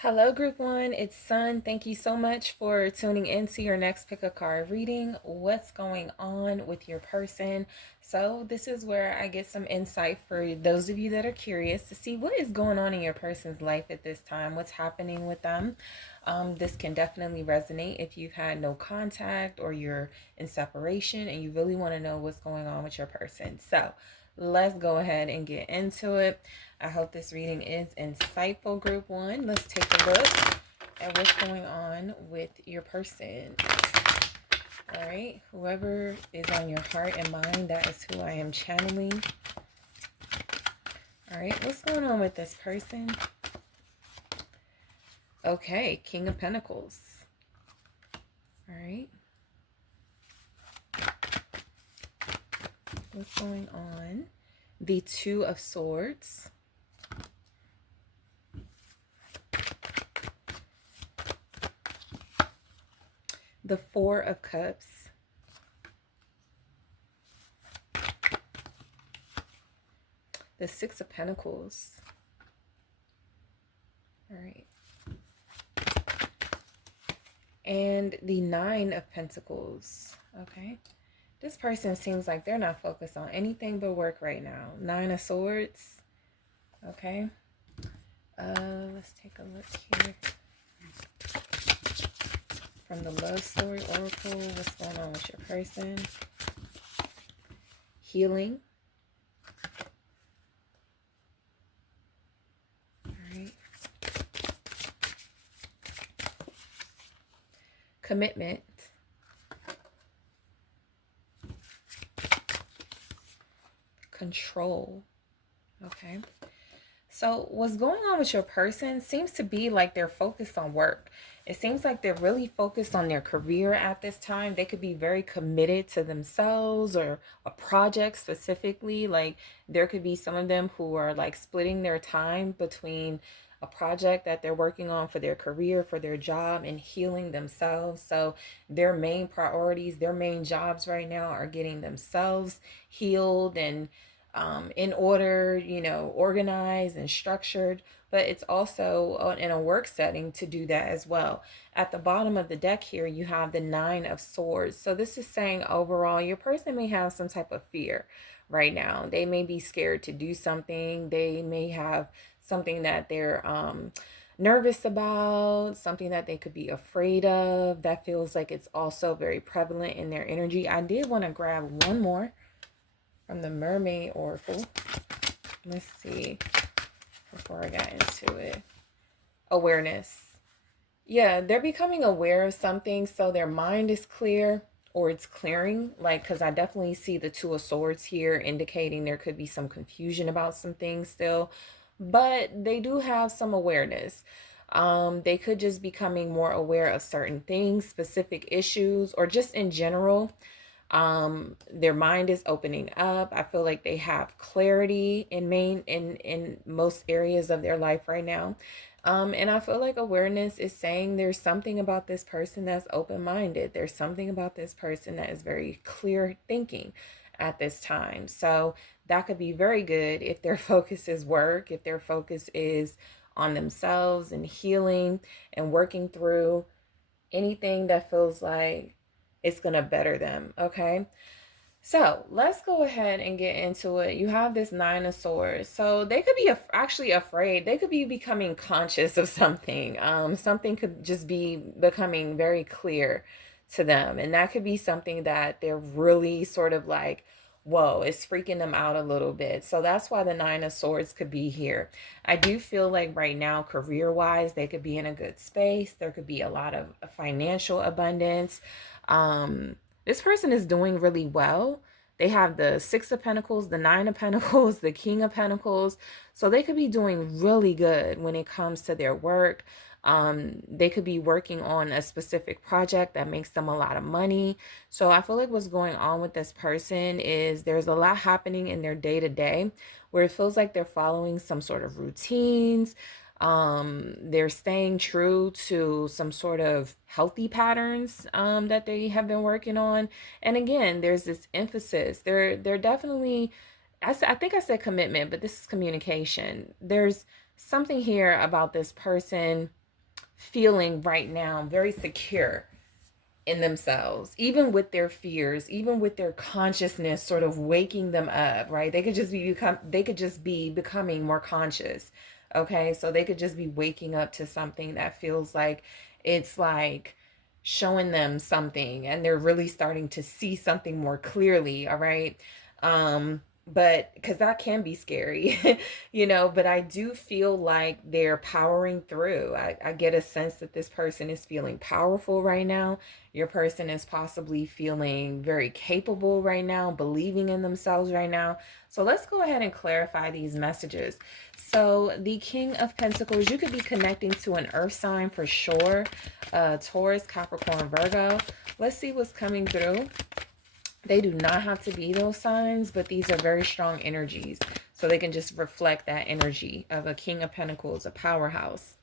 Hello, Group One. It's Sun. Thank you so much for tuning in to your next pick a card reading. What's going on with your person? So, this is where I get some insight for those of you that are curious to see what is going on in your person's life at this time, what's happening with them. This can definitely resonate if you've had no contact or you're in separation and you really want to know what's going on with your person. So, let's go ahead and get into it. I hope this reading is insightful, Group One. Let's take a look at what's going on with your person. All right, whoever is on your heart and mind, that is who I am channeling. All right, what's going on with this person? Okay, King of Pentacles. All right. What's going on? The Two of Swords. The Four of Cups. The Six of Pentacles. All right. And the Nine of Pentacles. Okay. This person seems like they're not focused on anything but work right now. Nine of Swords. Okay. Let's take a look here. From the Love Story Oracle, what's going on with your person? Healing. All right. Commitment. Control. Okay. So what's going on with your person seems to be like they're focused on work. It seems like they're really focused on their career at this time. They could be very committed to themselves or a project specifically. Like there could be some of them who are like splitting their time between a project that they're working on for their career, for their job, and healing themselves. So their main priorities, their main jobs right now are getting themselves healed and in order, organized and structured, but it's also in a work setting to do that as well. At the bottom of the deck here, you have the Nine of Swords. So this is saying overall, your person may have some type of fear right now. They may be scared to do something. They may have something that they're nervous about, something that they could be afraid of. That feels like it's also very prevalent in their energy. I did want to grab one more from the Mermaid Oracle. Let's see, before I got into it. Awareness. Yeah, they're becoming aware of something, so their mind is clear or it's clearing. Like, because I definitely see the Two of Swords here indicating there could be some confusion about some things still, but they do have some awareness. They could just becoming more aware of certain things, specific issues, or just in general. Their mind is opening up. I feel like they have clarity in most areas of their life right now. And I feel like awareness is saying there's something about this person that's open-minded. There's something about this person that is very clear thinking at this time. So that could be very good if their focus is work, if their focus is on themselves and healing and working through anything that feels like it's going to better them. Okay. So let's go ahead and get into it. You have this Nine of Swords. So they could be actually afraid. They could be becoming conscious of something. Something could just be becoming very clear to them. And that could be something that they're really sort of like, whoa, it's freaking them out a little bit. So that's why the Nine of Swords could be here. I do feel like right now, career-wise, they could be in a good space. There could be a lot of financial abundance. This person is doing really well. They have the Six of Pentacles, the Nine of Pentacles, the King of Pentacles. So they could be doing really good when it comes to their work. They could be working on a specific project that makes them a lot of money. So I feel like what's going on with this person is there's a lot happening in their day to day where it feels like they're following some sort of routines. They're staying true to some sort of healthy patterns that they have been working on. And again, there's this emphasis. They're definitely, I think I said commitment, but this is communication. There's something here about this person feeling right now very secure in themselves, even with their fears, even with their consciousness sort of waking them up, right? They could just be becoming more conscious. Okay? So they could just be waking up to something that feels like it's like showing them something, and they're really starting to see something more clearly, all right? But because that can be scary, but I do feel like they're powering through. I get a sense that this person is feeling powerful right now. Your person is possibly feeling very capable right now, believing in themselves right now. So let's go ahead and clarify these messages. So the King of Pentacles, you could be connecting to an earth sign for sure. Taurus, Capricorn, Virgo. Let's see what's coming through. They do not have to be those signs, but these are very strong energies. So they can just reflect that energy of a King of Pentacles, a powerhouse.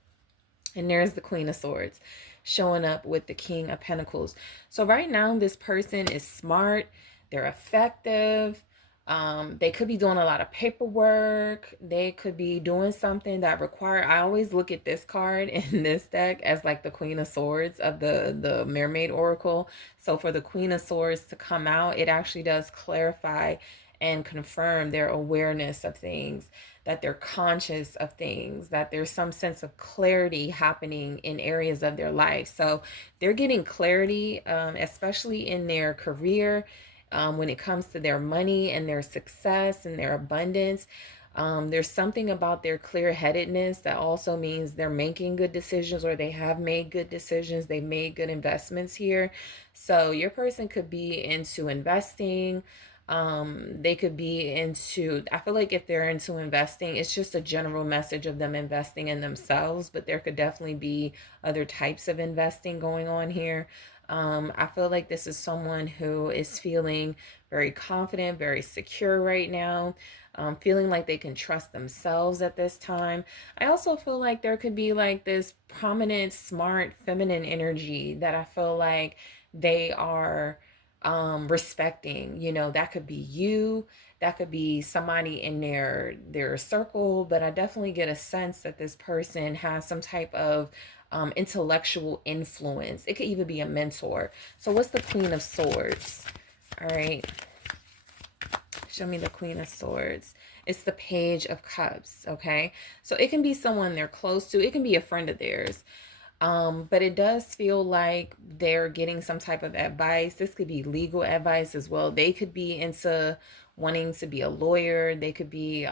And there's the Queen of Swords showing up with the King of Pentacles. So right now, this person is smart. They're effective. They could be doing a lot of paperwork. They could be doing something that require. I always look at this card in this deck as like the Queen of Swords of the Mermaid Oracle. So for the Queen of Swords to come out, it actually does clarify and confirm their awareness of things, that they're conscious of things, that there's some sense of clarity happening in areas of their life. So they're getting clarity, especially in their career, when it comes to their money and their success and their abundance. There's something about their clear-headedness that also means they're making good decisions, or they have made good decisions. They've made good investments here. So your person could be into investing. They could be into, I feel like if they're into investing, it's just a general message of them investing in themselves, but there could definitely be other types of investing going on here. I feel like this is someone who is feeling very confident, very secure right now, feeling like they can trust themselves at this time. I also feel like there could be like this prominent, smart, feminine energy that I feel like they are respecting. That could be you, that could be somebody in their circle, but I definitely get a sense that this person has some type of intellectual influence. It could even be a mentor. So what's the Queen of Swords? All right, show me the Queen of Swords. It's the Page of Cups. Okay, so it can be someone they're close to, it can be a friend of theirs. But it does feel like they're getting some type of advice. This could be legal advice as well. They could be into wanting to be a lawyer. They could be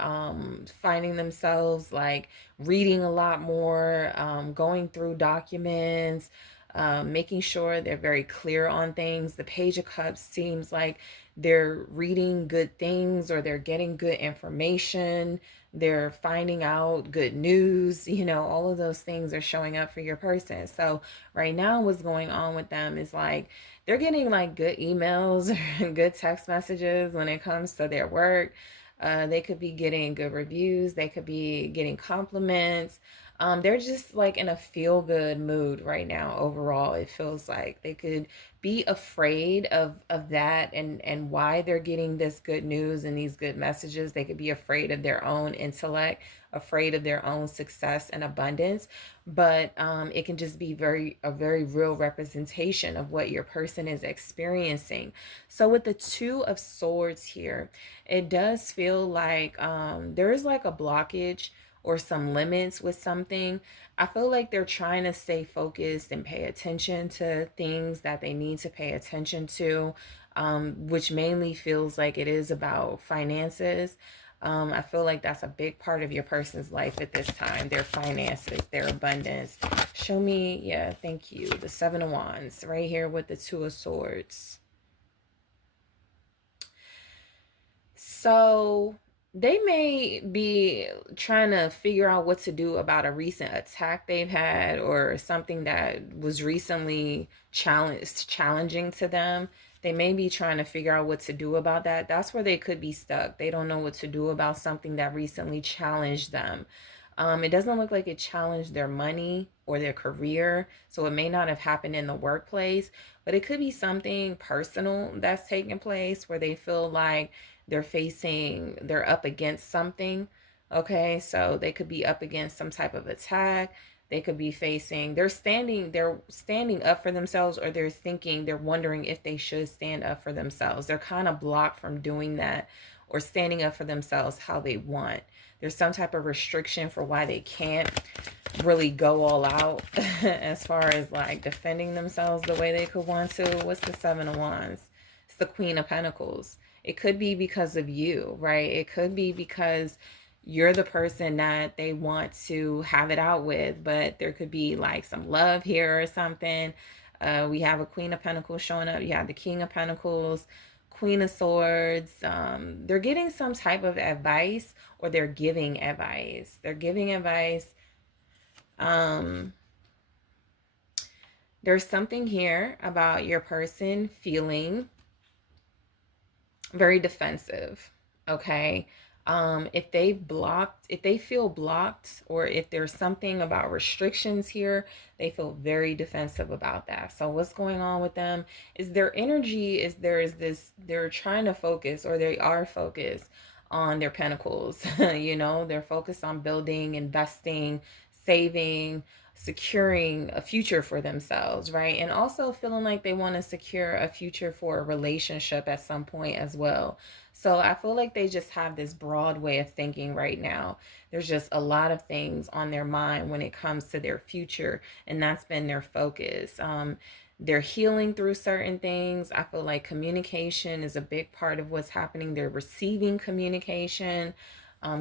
finding themselves like reading a lot more, going through documents, making sure they're very clear on things. The Page of Cups seems like they're reading good things, or they're getting good information, they're finding out good news. All of those things are showing up for your person. So right now, what's going on with them is like they're getting like good emails or good text messages when it comes to their work. They could be getting good reviews, they could be getting compliments. They're just like in a feel good mood right now. Overall, it feels like they could be afraid of that, and why they're getting this good news and these good messages. They could be afraid of their own intellect, afraid of their own success and abundance. But it can just be a very real representation of what your person is experiencing. So with the Two of Swords here, it does feel like there's like a blockage or some limits with something. I feel like they're trying to stay focused and pay attention to things that they need to pay attention to, which mainly feels like it is about finances. I feel like that's a big part of your person's life at this time, their finances, their abundance. Show me, yeah, thank you. The Seven of Wands right here with the Two of Swords. So they may be trying to figure out what to do about a recent attack they've had, or something that was recently challenging to them. They may be trying to figure out what to do about that. That's where they could be stuck. They don't know what to do about something that recently challenged them. It doesn't look like it challenged their money or their career, so it may not have happened in the workplace, but it could be something personal that's taking place where they feel like they're up against something. Okay, so they could be up against some type of attack. They could be facing, they're standing up for themselves, or they're wondering if they should stand up for themselves. They're kind of blocked from doing that or standing up for themselves how they want. There's some type of restriction for why they can't really go all out as far as like defending themselves the way they could want to. What's the Seven of Wands? It's the Queen of Pentacles. It could be because of you, right? It could be because you're the person that they want to have it out with, but there could be like some love here or something. We have a Queen of Pentacles showing up. You have the King of Pentacles, Queen of Swords. They're getting some type of advice, or they're giving advice. They're giving advice. There's something here about your person feeling very defensive. Okay. If they feel blocked, or if there's something about restrictions here, they feel very defensive about that. So what's going on with them is their energy is they're trying to focus, or they are focused on their pentacles. They're focused on building, investing, saving, securing a future for themselves, right? And also feeling like they want to secure a future for a relationship at some point as well. So I feel like they just have this broad way of thinking right now. There's just a lot of things on their mind when it comes to their future, and that's been their focus. They're healing through certain things. I feel like communication is a big part of what's happening. They're receiving communication,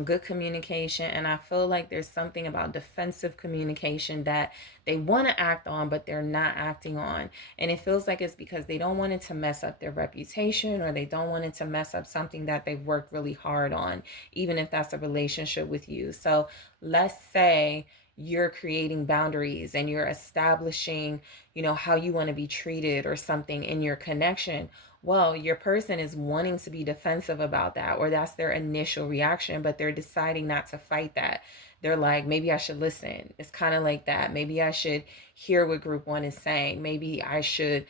good communication. And I feel like there's something about defensive communication that they want to act on, but they're not acting on. And it feels like it's because they don't want it to mess up their reputation, or they don't want it to mess up something that they've worked really hard on, even if that's a relationship with you. So let's say you're creating boundaries and you're establishing, how you want to be treated or something in your connection. Well, your person is wanting to be defensive about that, or that's their initial reaction, but they're deciding not to fight that. They're like, maybe I should listen. It's kind of like that. Maybe I should hear what group one is saying. Maybe I should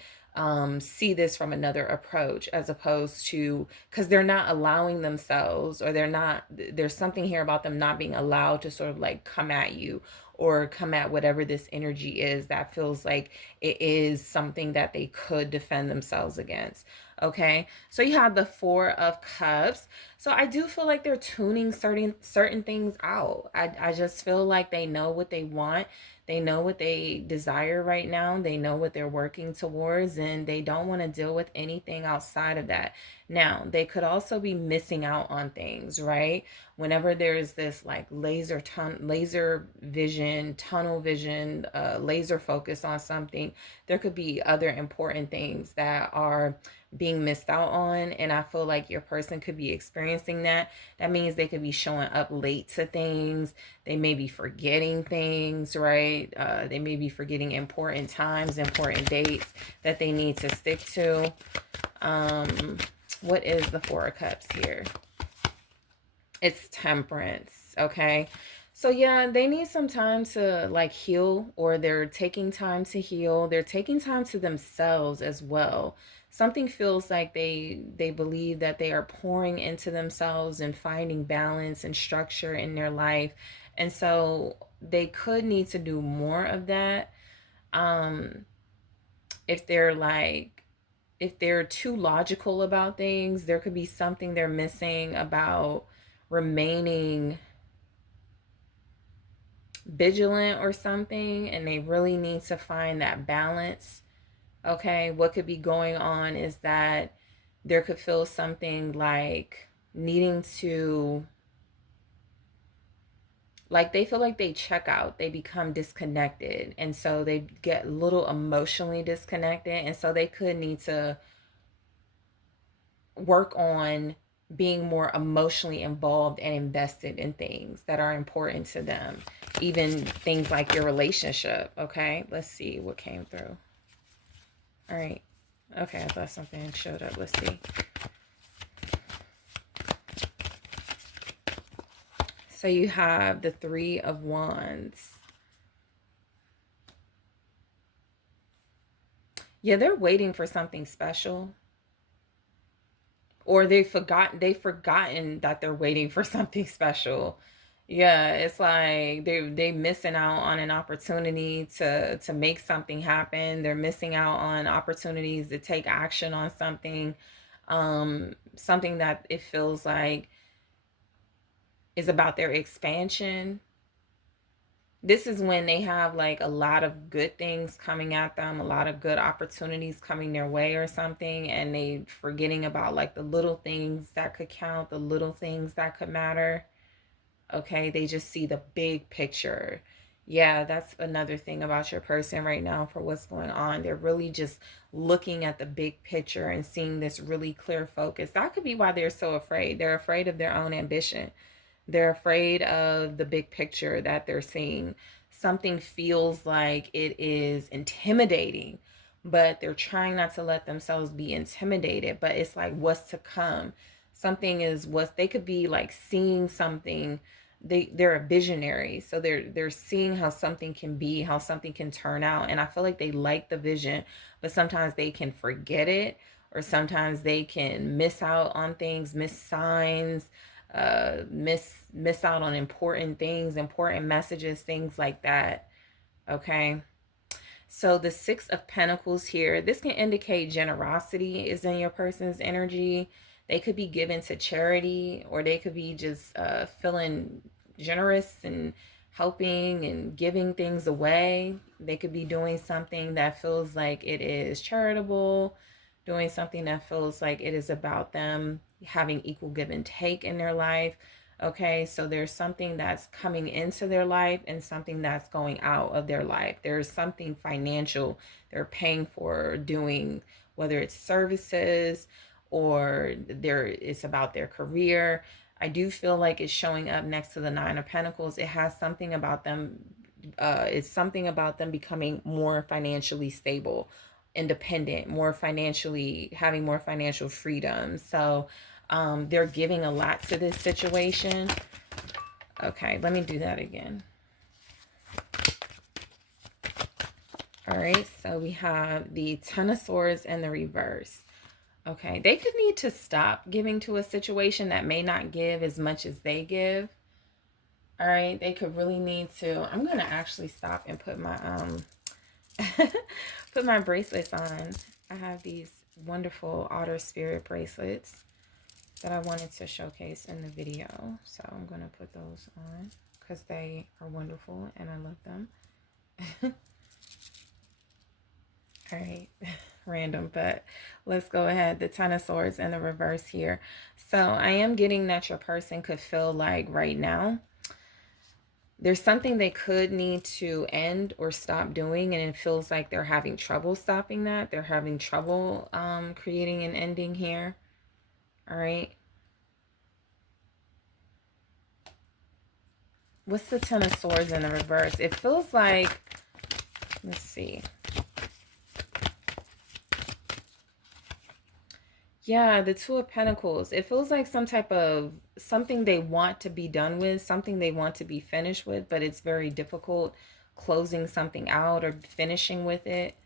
see this from another approach, as opposed to, because they're not allowing themselves, or there's something here about them not being allowed to sort of like come at you, or come at whatever this energy is that feels like it is something that they could defend themselves against. Okay, so you have the Four of Cups. So I do feel like they're tuning certain things out. I just feel like they know what they want. They know what they desire right now. They know what they're working towards, and they don't want to deal with anything outside of that. Now, they could also be missing out on things, right? Whenever there's this like laser vision, tunnel vision, laser focus on something, there could be other important things that are being missed out on. And I feel like your person could be experiencing that. That means they could be showing up late to things. They may be forgetting things, right? They may be forgetting important times, important dates that they need to stick to. What is the Four of Cups here? It's Temperance, okay? So yeah, they need some time to like heal, or they're taking time to heal. They're taking time to themselves as well. Something feels like they believe that they are pouring into themselves and finding balance and structure in their life. And so they could need to do more of that. If they're like, if they're too logical about things, there could be something they're missing about remaining vigilant or something, and they really need to find that balance. Okay, what could be going on is that there could feel something like needing to, like they feel like they check out, they become disconnected, and so they get a little emotionally disconnected, and so they could need to work on being more emotionally involved and invested in things that are important to them, even things like your relationship. Okay, let's see what came through. All right, okay, I thought something showed up. Let's see. So you have the Three of Wands. Yeah, they're waiting for something special, or they've forgotten that they're waiting for something special. Yeah, it's like they missing out on an opportunity to make something happen. They're missing out on opportunities to take action on something, something that it feels like is about their expansion. This is when they have like a lot of good things coming at them, a lot of good opportunities coming their way or something, and they forgetting about like the little things that could count, the little things that could matter. Okay, they just see the big picture. Yeah, that's another thing about your person right now for what's going on. They're really just looking at the big picture and seeing this really clear focus. That could be why they're so afraid. They're afraid of their own ambition. They're afraid of the big picture that they're seeing. Something feels like it is intimidating, but they're trying not to let themselves be intimidated. But it's like what's to come. Something is what they could be like seeing something. They're a visionary, so they're seeing how something can be, how something can turn out. And I feel like they like the vision, but sometimes they can forget it, or sometimes they can miss out on things, miss signs, miss out on important things, important messages, things like that. Okay, so the Six of Pentacles here, this can indicate generosity is in your person's energy. They could be given to charity, or they could be just feeling generous and helping and giving things away. They could be doing something that feels like it is charitable, doing something that feels like it is about them having equal give and take in their life. Okay, so there's something that's coming into their life and something that's going out of their life. There's something financial they're paying for doing, whether it's services or it's about their career. I do feel like it's showing up next to the Nine of Pentacles. It has something about them. It's something about them becoming more financially stable, independent, more financially, having more financial freedom. So they're giving a lot to this situation. Okay, let me do that again. All right, so we have the Ten of Swords and the reverse. Okay, they could need to stop giving to a situation that may not give as much as they give. All right, they could really need to. I'm gonna actually stop and put my put my bracelets on. I have these wonderful otter spirit bracelets that I wanted to showcase in the video. So I'm going to put those on because they are wonderful and I love them. All right, random, but let's go ahead. The Ten of Swords and the reverse here. So I am getting that your person could feel like right now there's something they could need to end or stop doing, and it feels like they're having trouble stopping that. They're having trouble creating an ending here. All right. What's the Ten of Swords in the reverse? It feels like, let's see. Yeah, the Two of Pentacles. It feels like some type of something they want to be done with, something they want to be finished with, but it's very difficult closing something out or finishing with it.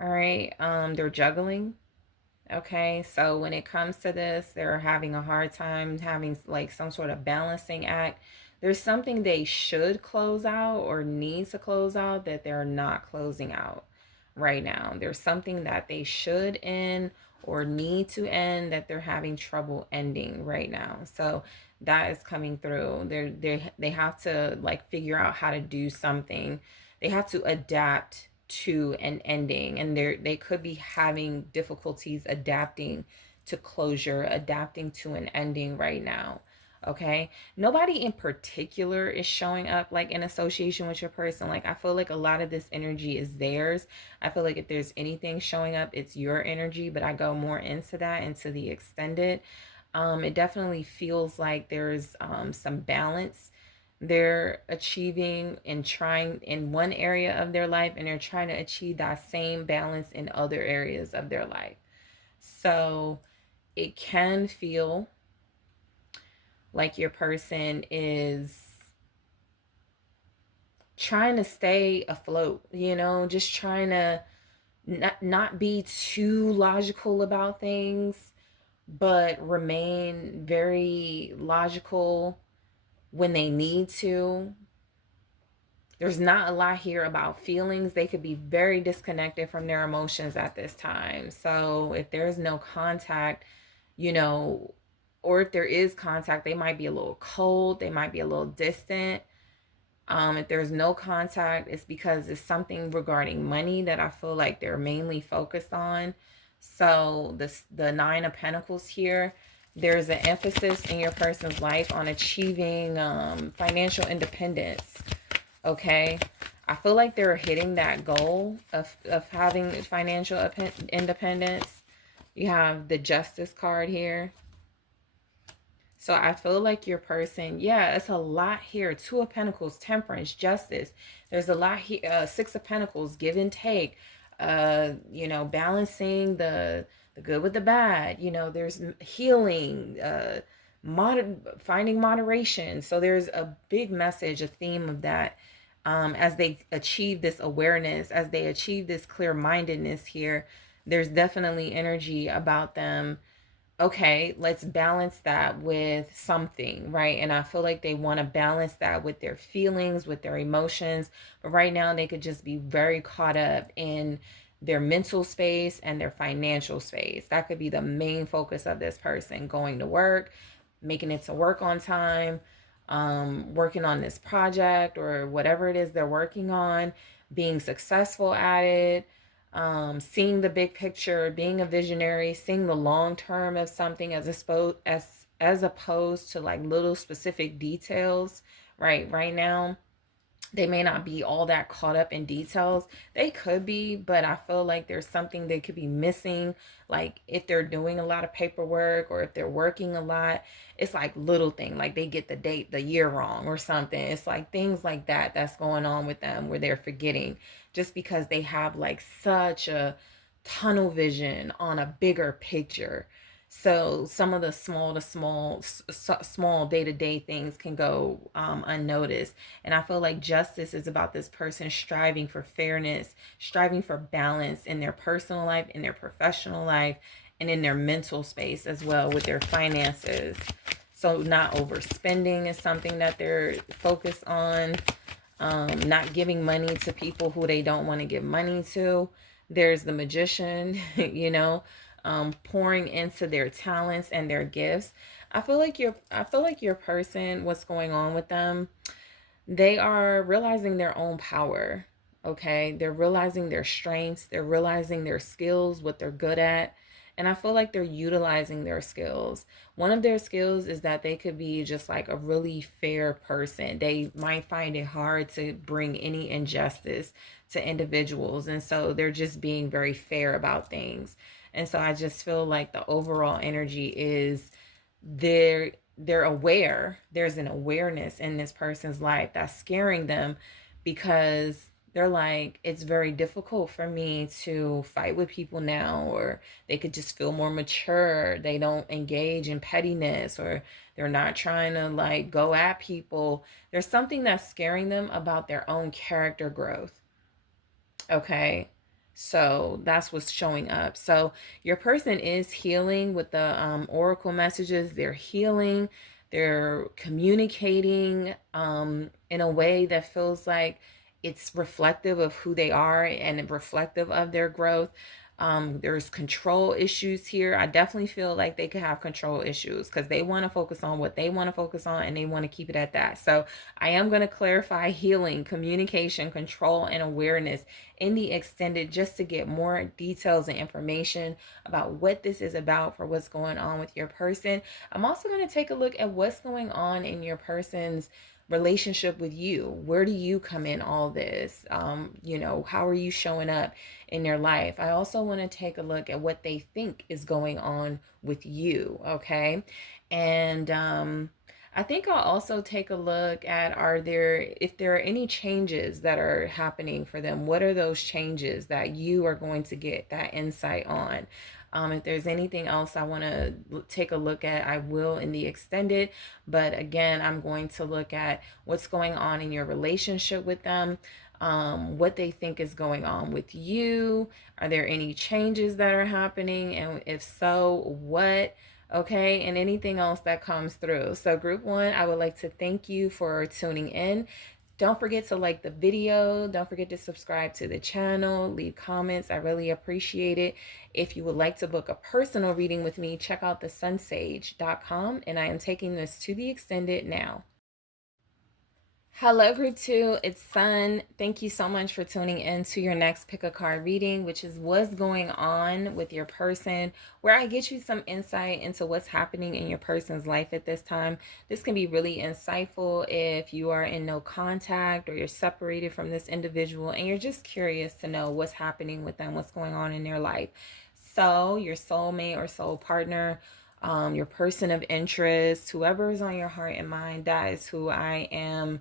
All right. They're juggling. Okay, so when it comes to this, they're having a hard time having like some sort of balancing act. There's something they should close out or need to close out that they're not closing out right now. There's something that they should end or need to end that they're having trouble ending right now. So that is coming through. They have to like figure out how to do something. They have to adapt to an ending, and they could be having difficulties adapting to closure, adapting to an ending right now. Okay, nobody in particular is showing up like in association with your person. Like I feel like a lot of this energy is theirs. I feel like if there's anything showing up, it's your energy, but I go more into that, into the extended. It definitely feels like there's some balance they're achieving and trying in one area of their life, and they're trying to achieve that same balance in other areas of their life. So it can feel like your person is trying to stay afloat, just trying to not be too logical about things, but remain very logical, when they need to. There's not a lot here about feelings. They could be very disconnected from their emotions at this time. So if there's no contact, you know, or if there is contact, they might be a little cold, they might be a little distant. If there's no contact, it's because it's something regarding money that I feel like they're mainly focused on. So the Nine of Pentacles here, there's an emphasis in your person's life on achieving financial independence. Okay, I feel like they're hitting that goal of having financial independence. You have the Justice card here. So I feel like your person, yeah, it's a lot here. Two of Pentacles, Temperance, Justice. There's a lot here. Six of Pentacles, give and take. Balancing the good with the bad. There's healing, finding moderation. So there's a big message, a theme of that. As they achieve this awareness, as they achieve this clear-mindedness here, there's definitely energy about them. Okay, let's balance that with something, right? And I feel like they want to balance that with their feelings, with their emotions. But right now, they could just be very caught up in their mental space and their financial space. That could be the main focus of this person: going to work, making it to work on time, working on this project or whatever it is they're working on, being successful at it, seeing the big picture, being a visionary, seeing the long term of something as opposed to like little specific details. Right now they may not be all that caught up in details. They could be, but I feel like there's something they could be missing. Like if they're doing a lot of paperwork or if they're working a lot, it's like little thing, like they get the date, the year wrong or something. It's like things like that that's going on with them where they're forgetting just because they have like such a tunnel vision on a bigger picture. So some of the small day-to-day things can go unnoticed. And I feel like justice is about this person striving for fairness, striving for balance in their personal life, in their professional life, and in their mental space as well with their finances. So not overspending is something that they're focused on. Not giving money to people who they don't want to give money to. There's the Magician, pouring into their talents and their gifts. I feel like your person, what's going on with them, they are realizing their own power. Okay, they're realizing their strengths, they're realizing their skills, what they're good at, and I feel like they're utilizing their skills. One of their skills is that they could be just like a really fair person. They might find it hard to bring any injustice to individuals, and so they're just being very fair about things. And so I just feel like the overall energy is they're aware. There's an awareness in this person's life that's scaring them, because they're like, it's very difficult for me to fight with people now, or they could just feel more mature. They don't engage in pettiness, or they're not trying to like go at people. There's something that's scaring them about their own character growth. Okay. So that's what's showing up. So your person is healing with the oracle messages. They're healing. They're communicating in a way that feels like it's reflective of who they are and reflective of their growth. There's control issues here. I definitely feel like they could have control issues because they want to focus on what they want to focus on and they want to keep it at that. So I am going to clarify healing, communication, control, and awareness in the extended, just to get more details and information about what this is about for what's going on with your person. I'm also going to take a look at what's going on in your person's relationship with you. Where do you come in all this? How are you showing up in their life? I also want to take a look at what they think is going on with you. Okay. And I think I'll also take a look at, if there are any changes that are happening for them, what are those changes that you are going to get that insight on? If there's anything else I want to take a look at, I will in the extended. But again, I'm going to look at what's going on in your relationship with them, what they think is going on with you. Are there any changes that are happening? And if so, what? okay, and anything else that comes through. So group one, I would like to thank you for tuning in. Don't forget to like the video. Don't forget to subscribe to the channel. Leave comments. I really appreciate it. If you would like to book a personal reading with me, check out TheSunSage.com, and I am taking this to the extended now. Hello, group two. It's Sun. Thank you so much for tuning in to your next pick a card reading, which is what's going on with your person, where I get you some insight into what's happening in your person's life at this time. This can be really insightful if you are in no contact or you're separated from this individual and you're just curious to know what's happening with them, what's going on in their life. So, your soulmate or soul partner, your person of interest, whoever is on your heart and mind, that is who I am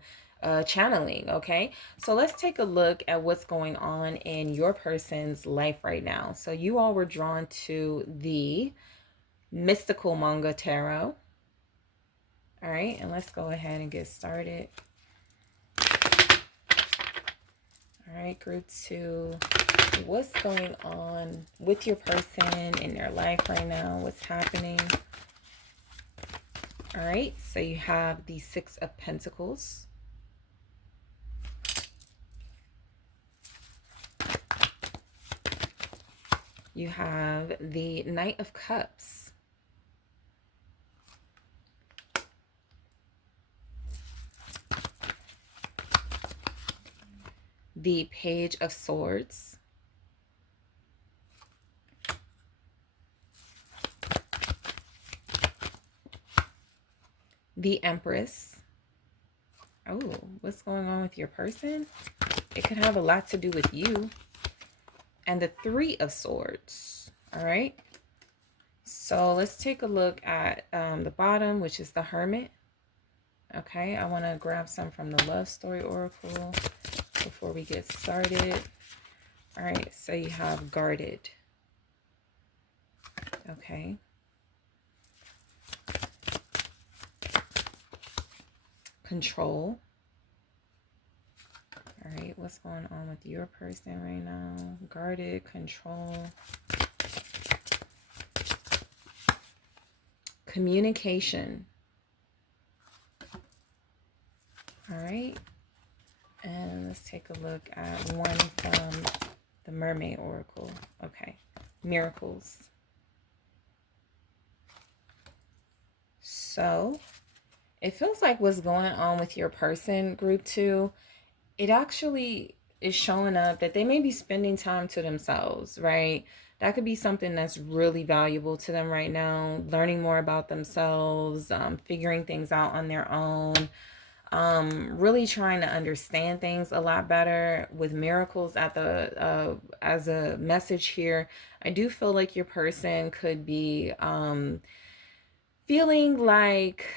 channeling. Okay, so let's take a look at what's going on in your person's life right now. So you all were drawn to the mystical manga tarot. All right, and let's go ahead and get started. All right, group two, what's going on with your person in their life right now? What's happening? All right, so you have the Six of Pentacles. You have the Knight of Cups. The Page of Swords. The Empress. Oh, what's going on with your person? It could have a lot to do with you. And the Three of Swords. All right. So let's take a look at the bottom, which is the Hermit. Okay, I want to grab some from the Love Story Oracle before we get started. All right, so you have Guarded. Okay. Control. All right, what's going on with your person right now? Guarded, control. Communication. All right. And let's take a look at one from the Mermaid Oracle. Okay. Miracles. So it feels like what's going on with your person, group two, it actually is showing up that they may be spending time to themselves, right? That could be something that's really valuable to them right now, learning more about themselves, figuring things out on their own, really trying to understand things a lot better. With miracles at the as a message here, I do feel like your person could be feeling like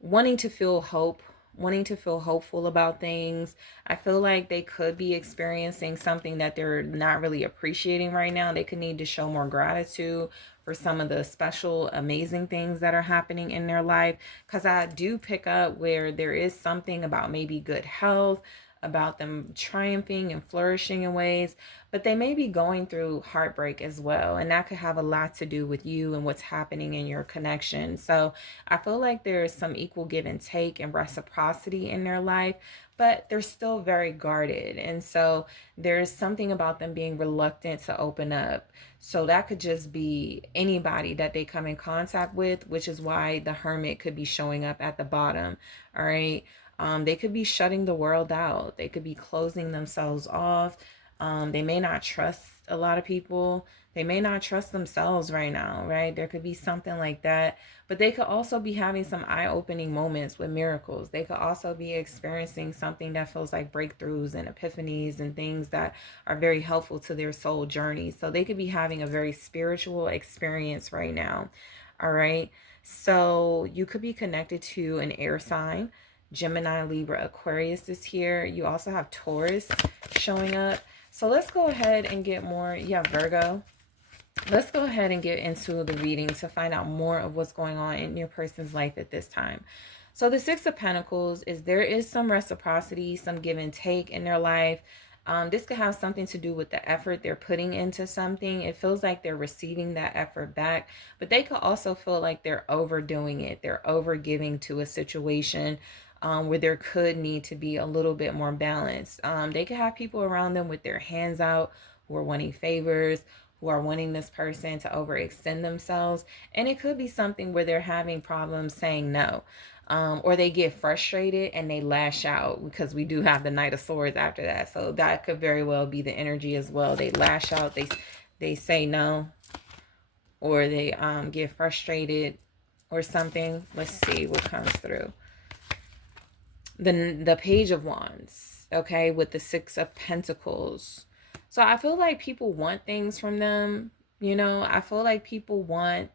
wanting to feel hope, wanting to feel hopeful about things. I feel like they could be experiencing something that they're not really appreciating right now. They could need to show more gratitude for some of the special, amazing things that are happening in their life. Because I do pick up where there is something about maybe good health, about them triumphing and flourishing in ways, but they may be going through heartbreak as well. And that could have a lot to do with you and what's happening in your connection. So I feel like there's some equal give and take and reciprocity in their life, but they're still very guarded. And so there's something about them being reluctant to open up. So that could just be anybody that they come in contact with, which is why the Hermit could be showing up at the bottom. All right. They could be shutting the world out. They could be closing themselves off. They may not trust a lot of people. They may not trust themselves right now, right? There could be something like that. But they could also be having some eye-opening moments with miracles. They could also be experiencing something that feels like breakthroughs and epiphanies and things that are very helpful to their soul journey. So they could be having a very spiritual experience right now. All right. So you could be connected to an air sign. Gemini, Libra, Aquarius is here. You also have Taurus showing up. So let's go ahead and get more. Yeah, Virgo. Let's go ahead and get into the reading to find out more of what's going on in your person's life at this time. So the Six of Pentacles is there is some reciprocity, some give and take in their life. This could have something to do with the effort they're putting into something. It feels like they're receiving that effort back, but they could also feel like they're overdoing it. They're over giving to a situation where there could need to be a little bit more balance. They could have people around them with their hands out who are wanting favors, who are wanting this person to overextend themselves. And it could be something where they're having problems saying no. Or they get frustrated and they lash out, because we do have the Knight of Swords after that. So that could very well be the energy as well. They lash out, they say no, or they get frustrated or something. Let's see what comes through. The Page of Wands, okay, with the Six of Pentacles. So I feel like people want things from them. You know, I feel like people want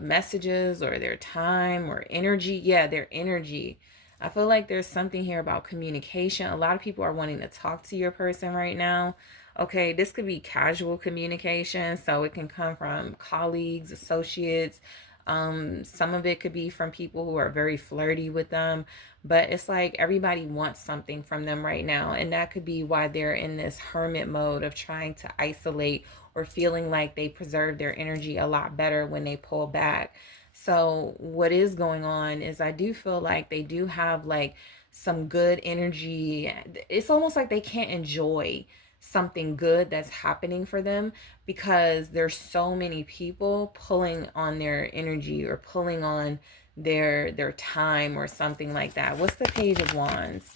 messages or their time or energy. Yeah, their energy. I feel like there's something here about communication. A lot of people are wanting to talk to your person right now. Okay, this could be casual communication. So it can come from colleagues, associates. Some of it could be from people who are very flirty with them, but it's like everybody wants something from them right now. And that could be why they're in this hermit mode of trying to isolate, or feeling like they preserve their energy a lot better when they pull back. So what is going on is, I do feel like they do have like some good energy. It's almost like they can't enjoy something good that's happening for them, because there's so many people pulling on their energy or pulling on their time or something like that. What's the Page of Wands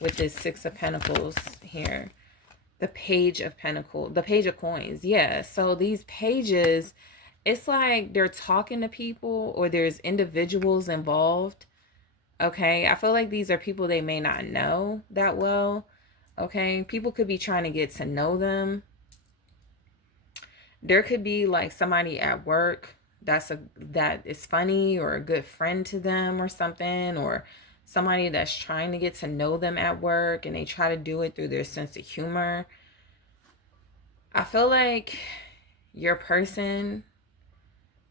with this Six of Pentacles here? The Page of Pentacles, the Page of Coins. Yeah, so these pages, it's like they're talking to people, or there's individuals involved. Okay, I feel like these are people they may not know that well. Okay, people could be trying to get to know them. There could be like somebody at work that is funny, or a good friend to them or something, or somebody that's trying to get to know them at work, and they try to do it through their sense of humor. I feel like your person,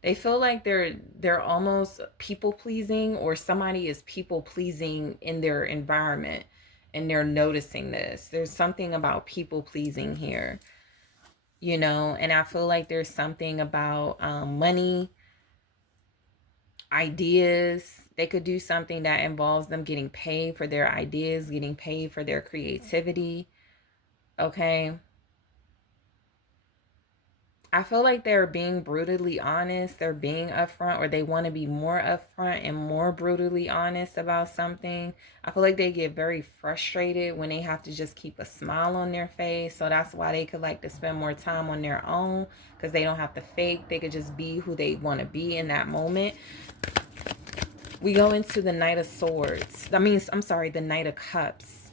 they feel like they're almost people pleasing, or somebody is people pleasing in their environment, and they're noticing this. There's something about people pleasing here, you know. And I feel like there's something about money, ideas. They could do something that involves them getting paid for their ideas, getting paid for their creativity. Okay, I feel like they're being brutally honest. They're being upfront, or they want to be more upfront and more brutally honest about something. I feel like they get very frustrated when they have to just keep a smile on their face. So that's why they could like to spend more time on their own, because they don't have to fake. They could just be who they want to be in that moment. We go into the Knight of Swords. I'm sorry, the Knight of Cups.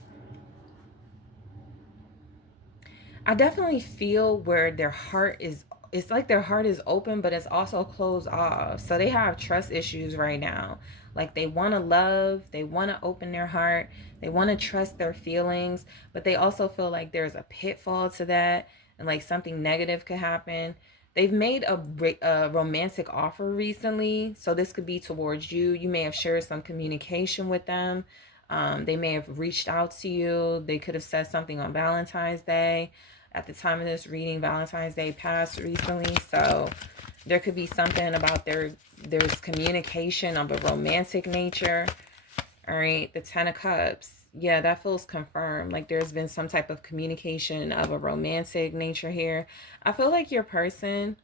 I definitely feel where their heart is, it's like their heart is open, but it's also closed off. So they have trust issues right now. Like they want to love, they want to open their heart, they want to trust their feelings, but they also feel like there's a pitfall to that, and like something negative could happen. They've made a romantic offer recently, so this could be towards you. You may have shared some communication with them. They may have reached out to you. They could have said something on Valentine's Day. At the time of this reading, Valentine's Day passed recently, so there could be something about there's communication of a romantic nature. All right, the Ten of Cups. Yeah, that feels confirmed. Like there's been some type of communication of a romantic nature here. I feel like your person,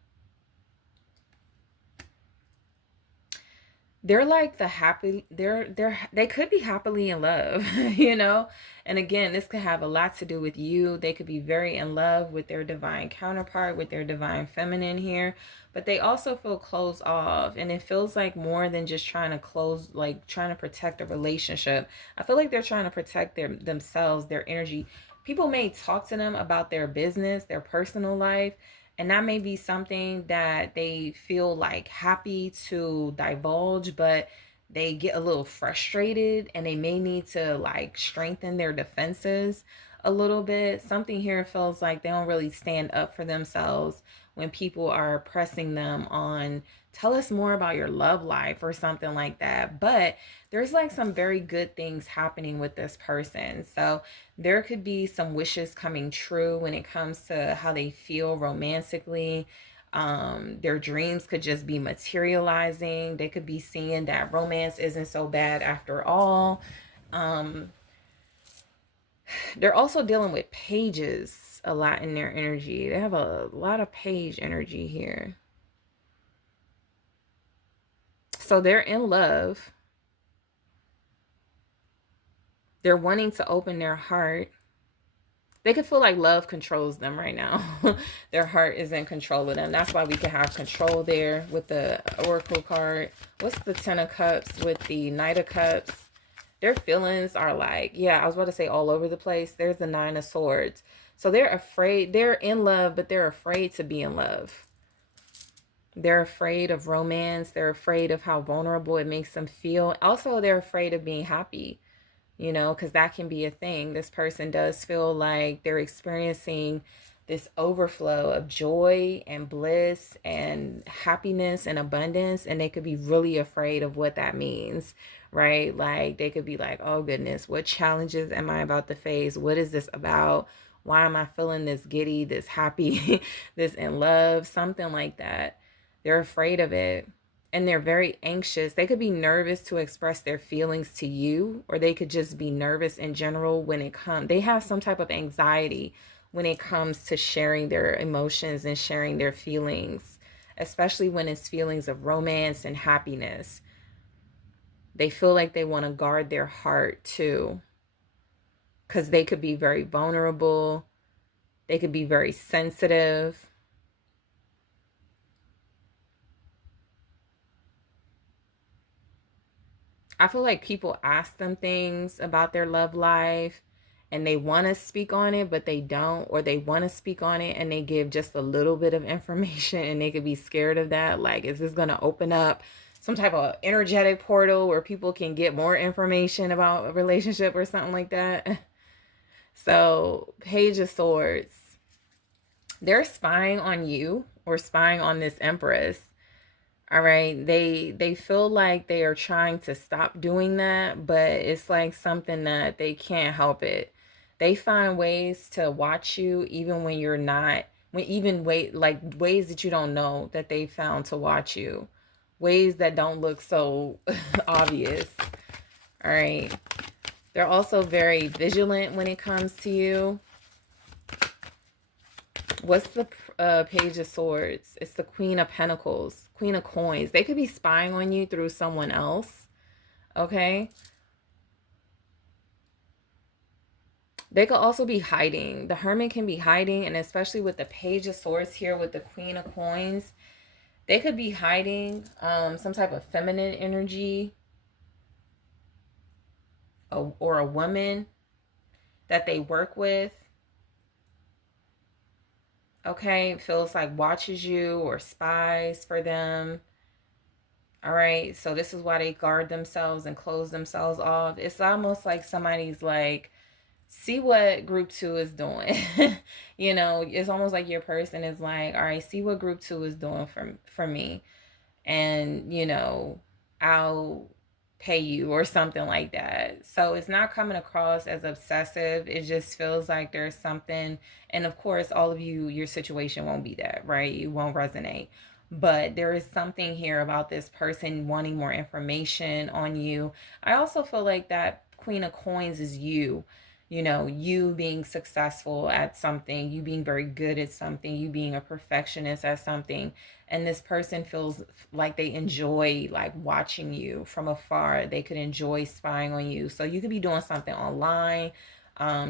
they're like the happy, they could be happily in love, you know. And again, this could have a lot to do with you. They could be very in love with their divine counterpart, with their divine feminine here, but they also feel closed off, and it feels like more than just trying to close, like trying to protect a relationship. I feel like they're trying to protect themselves, their energy. People may talk to them about their business, their personal life, and that may be something that they feel like happy to divulge, but they get a little frustrated, and they may need to like strengthen their defenses a little bit. Something here feels like they don't really stand up for themselves when people are pressing them on, tell us more about your love life or something like that. But there's like some very good things happening with this person. So there could be some wishes coming true when it comes to how they feel romantically. Their dreams could just be materializing. They could be seeing that romance isn't so bad after all. um they're also dealing with pages a lot in their energy. They have a lot of page energy here. So they're in love. They're wanting to open their heart. They could feel like love controls them right now. Their heart is in control of them. That's why we can have control there with the Oracle card. What's the Ten of Cups with the Knight of Cups? Their feelings are like, yeah, I was about to say all over the place. There's the Nine of Swords. So they're afraid. They're in love, but they're afraid to be in love. They're afraid of romance. They're afraid of how vulnerable it makes them feel. Also, they're afraid of being happy, you know, because that can be a thing. This person does feel like they're experiencing this overflow of joy and bliss and happiness and abundance, and they could be really afraid of what that means, right? Like they could be like, oh goodness, what challenges am I about to face? What is this about? Why am I feeling this giddy, this happy, this in love, something like that? They're afraid of it, and they're very anxious. They could be nervous to express their feelings to you, or they could just be nervous in general when it comes. They have some type of anxiety when it comes to sharing their emotions and sharing their feelings, especially when it's feelings of romance and happiness. They feel like they want to guard their heart too, because they could be very vulnerable. They could be very sensitive. I feel like people ask them things about their love life and they want to speak on it, but they don't, or they want to speak on it and they give just a little bit of information and they could be scared of that. Like, is this going to open up some type of energetic portal where people can get more information about a relationship or something like that? So, Page of Swords, they're spying on you or spying on this Empress. All right, they feel like they are trying to stop doing that, but it's like something that they can't help it. They find ways to watch you even when you're not, when even wait, like ways that you don't know that they found to watch you. Ways that don't look so obvious. All right. They're also very vigilant when it comes to you. What's the Page of Swords? It's the Queen of Pentacles, Queen of Coins. They could be spying on you through someone else, okay? They could also be hiding. The Hermit can be hiding, and especially with the Page of Swords here with the Queen of Coins, they could be hiding some type of feminine energy, or a woman that they work with, okay? It feels like watches you or spies for them. All right. So this is why they guard themselves and close themselves off. It's almost like somebody's like, see what group two is doing. You know, it's almost like your person is like, all right, see what group two is doing for me. And, you know, I'll pay you or something like that. So it's not coming across as obsessive. It just feels like there's something. And of course, all of you, your situation won't be that, right? You won't resonate. But there is something here about this person wanting more information on you. I also feel like that Queen of Coins is you. You know, you being successful at something, you being very good at something, you being a perfectionist at something, and this person feels like they enjoy like watching you from afar. They could enjoy spying on you. So you could be doing something online.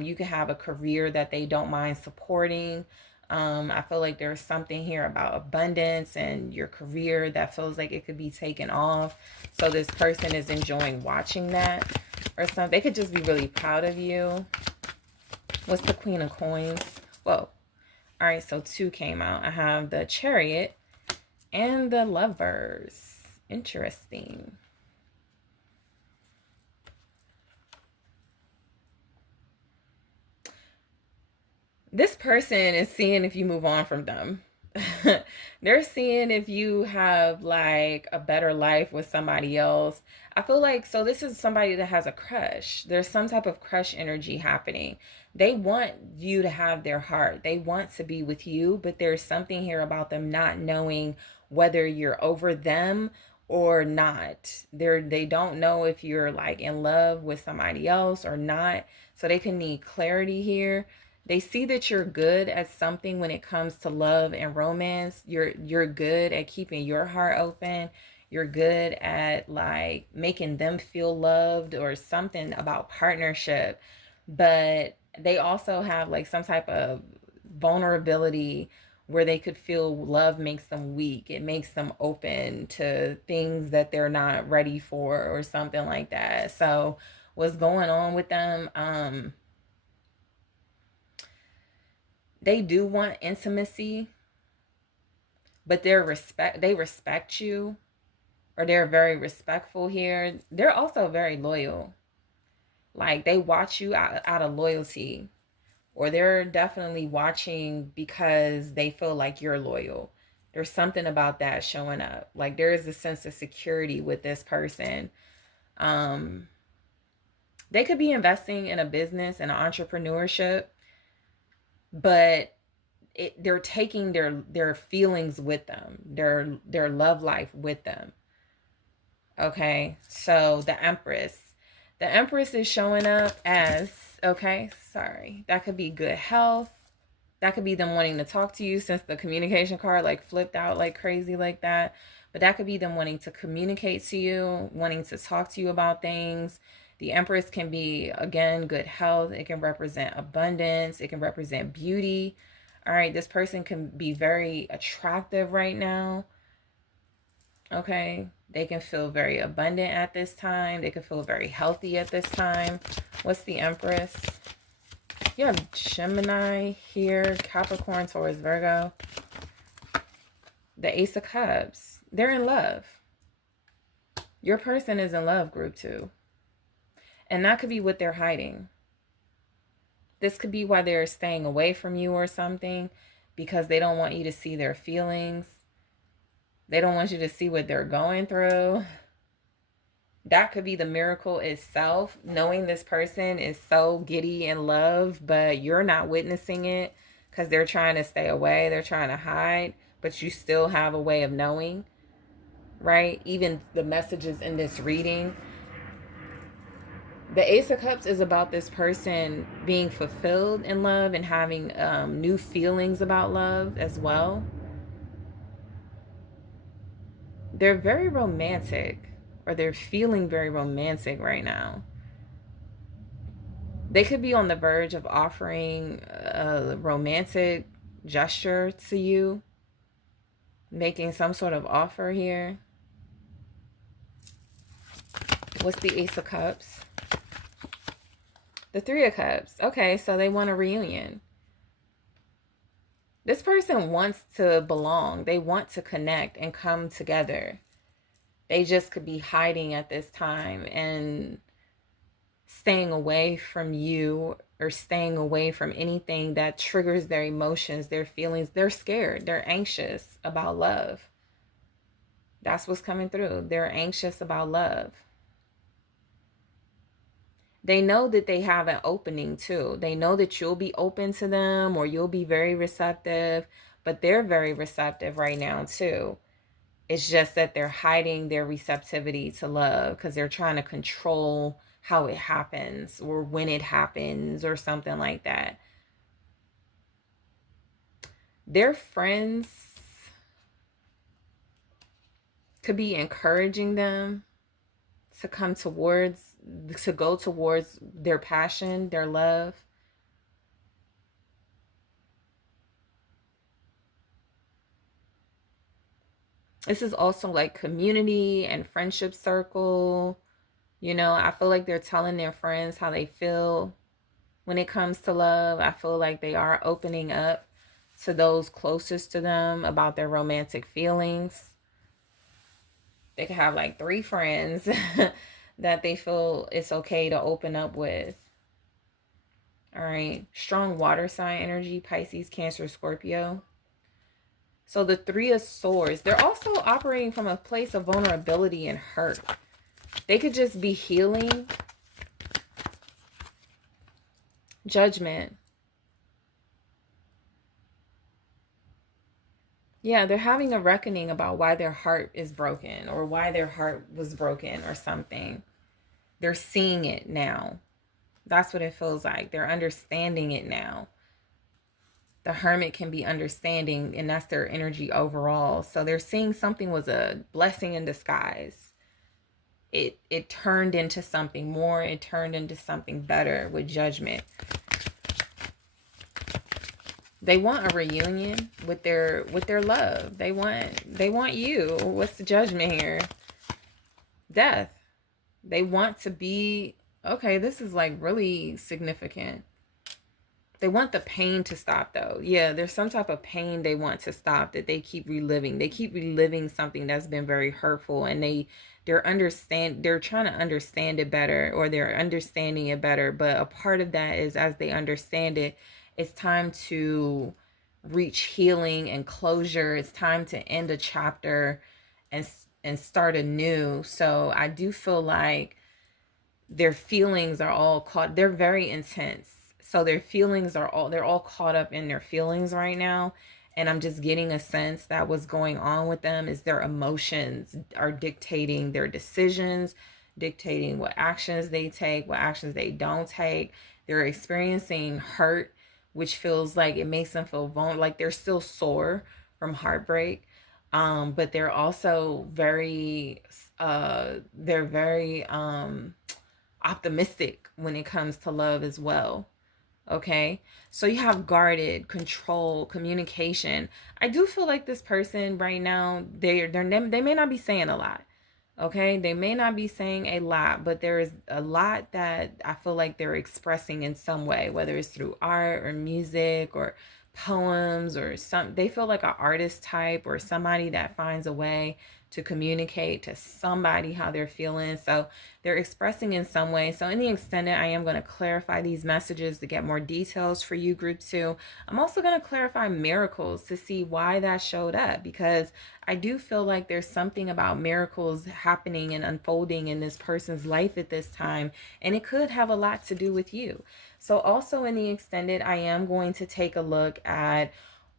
You could have a career that they don't mind supporting. I feel like there's something here about abundance and your career that feels like it could be taken off. So this person is enjoying watching that or something. They could just be really proud of you. What's the Queen of Coins? Whoa. All right, so two came out. I have the Chariot and the Lovers. Interesting. This person is seeing if you move on from them. They're seeing if you have like a better life with somebody else. I feel like, so this is somebody that has a crush. There's some type of crush energy happening. They want you to have their heart. They want to be with you, but there's something here about them not knowing whether you're over them or not. They don't know if you're like in love with somebody else or not. So they can need clarity here. They see that you're good at something when it comes to love and romance. You're good at keeping your heart open. You're good at like making them feel loved or something about partnership. But they also have like some type of vulnerability where they could feel love makes them weak. It makes them open to things that they're not ready for or something like that. So what's going on with them? They do want intimacy, but they respect you, or they're very respectful here. They're also very loyal. Like they watch you out of loyalty, or they're definitely watching because they feel like you're loyal. There's something about that showing up. Like there is a sense of security with this person. Um, they could be investing in a business and entrepreneurship, but they're taking their feelings with them, their love life with them. Okay, so the empress is showing up as, okay, sorry, that could be good health. That could be them wanting to talk to you, since the communication card like flipped out like crazy like that. But that could be them wanting to communicate to you, wanting to talk to you about things. The empress can be, again, good health. It can represent abundance. It can represent beauty. All right, this person can be very attractive right now. Okay, they can feel very abundant at this time. They can feel very healthy at this time. What's the empress? You have Gemini here, Capricorn, Taurus, Virgo. The Ace of Cups. They're in love. Your person is in love, group 2. And that could be what they're hiding. This could be why they're staying away from you or something, because they don't want you to see their feelings. They don't want you to see what they're going through. That could be the miracle itself, knowing this person is so giddy in love, but you're not witnessing it because they're trying to stay away, they're trying to hide, but you still have a way of knowing, right? Even the messages in this reading. The Ace of Cups is about this person being fulfilled in love and having new feelings about love as well. They're very romantic, or they're feeling very romantic right now. They could be on the verge of offering a romantic gesture to you, making some sort of offer here. What's the Ace of Cups? The Three of Cups. Okay, so they want a reunion. This person wants to belong. They want to connect and come together. They just could be hiding at this time and staying away from you, or staying away from anything that triggers their emotions, their feelings. They're scared. They're anxious about love. That's what's coming through. They're anxious about love. They know that they have an opening too. They know that you'll be open to them, or you'll be very receptive, but they're very receptive right now too. It's just that they're hiding their receptivity to love because they're trying to control how it happens or when it happens or something like that. Their friends could be encouraging them to go towards their passion, their love. This is also like community and friendship circle. I feel like they're telling their friends how they feel when it comes to love. I feel like they are opening up to those closest to them about their romantic feelings. They could have like 3 friends that they feel it's okay to open up with. All right. Strong water sign energy, Pisces, Cancer, Scorpio. So the Three of Swords, they're also operating from a place of vulnerability and hurt. They could just be healing. Judgment. Yeah, they're having a reckoning about why their heart is broken or why their heart was broken or something. They're seeing it now. That's what it feels like. They're understanding it now. The Hermit can be understanding, and that's their energy overall. So they're seeing something was a blessing in disguise. It turned into something more. It turned into something better with Judgment. They want a reunion with their love. They want you. What's the Judgment here? Death. They want to be, okay, this is like really significant. They want the pain to stop though. Yeah, there's some type of pain they want to stop that they keep reliving. They keep reliving something that's been very hurtful, and they're trying to understand it better, or they're understanding it better, but a part of that is as they understand it, it's time to reach healing and closure. It's time to end a chapter and start anew. So I do feel like their feelings are all caught, they're very intense, so their feelings are all, they're all caught up in their feelings right now. And I'm just getting a sense that what's going on with them is their emotions are dictating their decisions, dictating what actions they take, what actions they don't take. They're experiencing hurt, which feels like it makes them feel vulnerable, like they're still sore from heartbreak. But they're also very they're very optimistic when it comes to love as well. Okay, so you have guarded, control, communication. I do feel like this person right now, they may not be saying a lot. Okay, they may not be saying a lot, but there is a lot that I feel like they're expressing in some way, whether it's through art or music or poems or some. They feel like an artist type or somebody that finds a way to communicate to somebody how they're feeling. So they're expressing in some way. So in the extended, I am going to clarify these messages to get more details for you, group 2. I'm also going to clarify miracles to see why that showed up, because I do feel like there's something about miracles happening and unfolding in this person's life at this time, and it could have a lot to do with you. So also in the extended, I am going to take a look at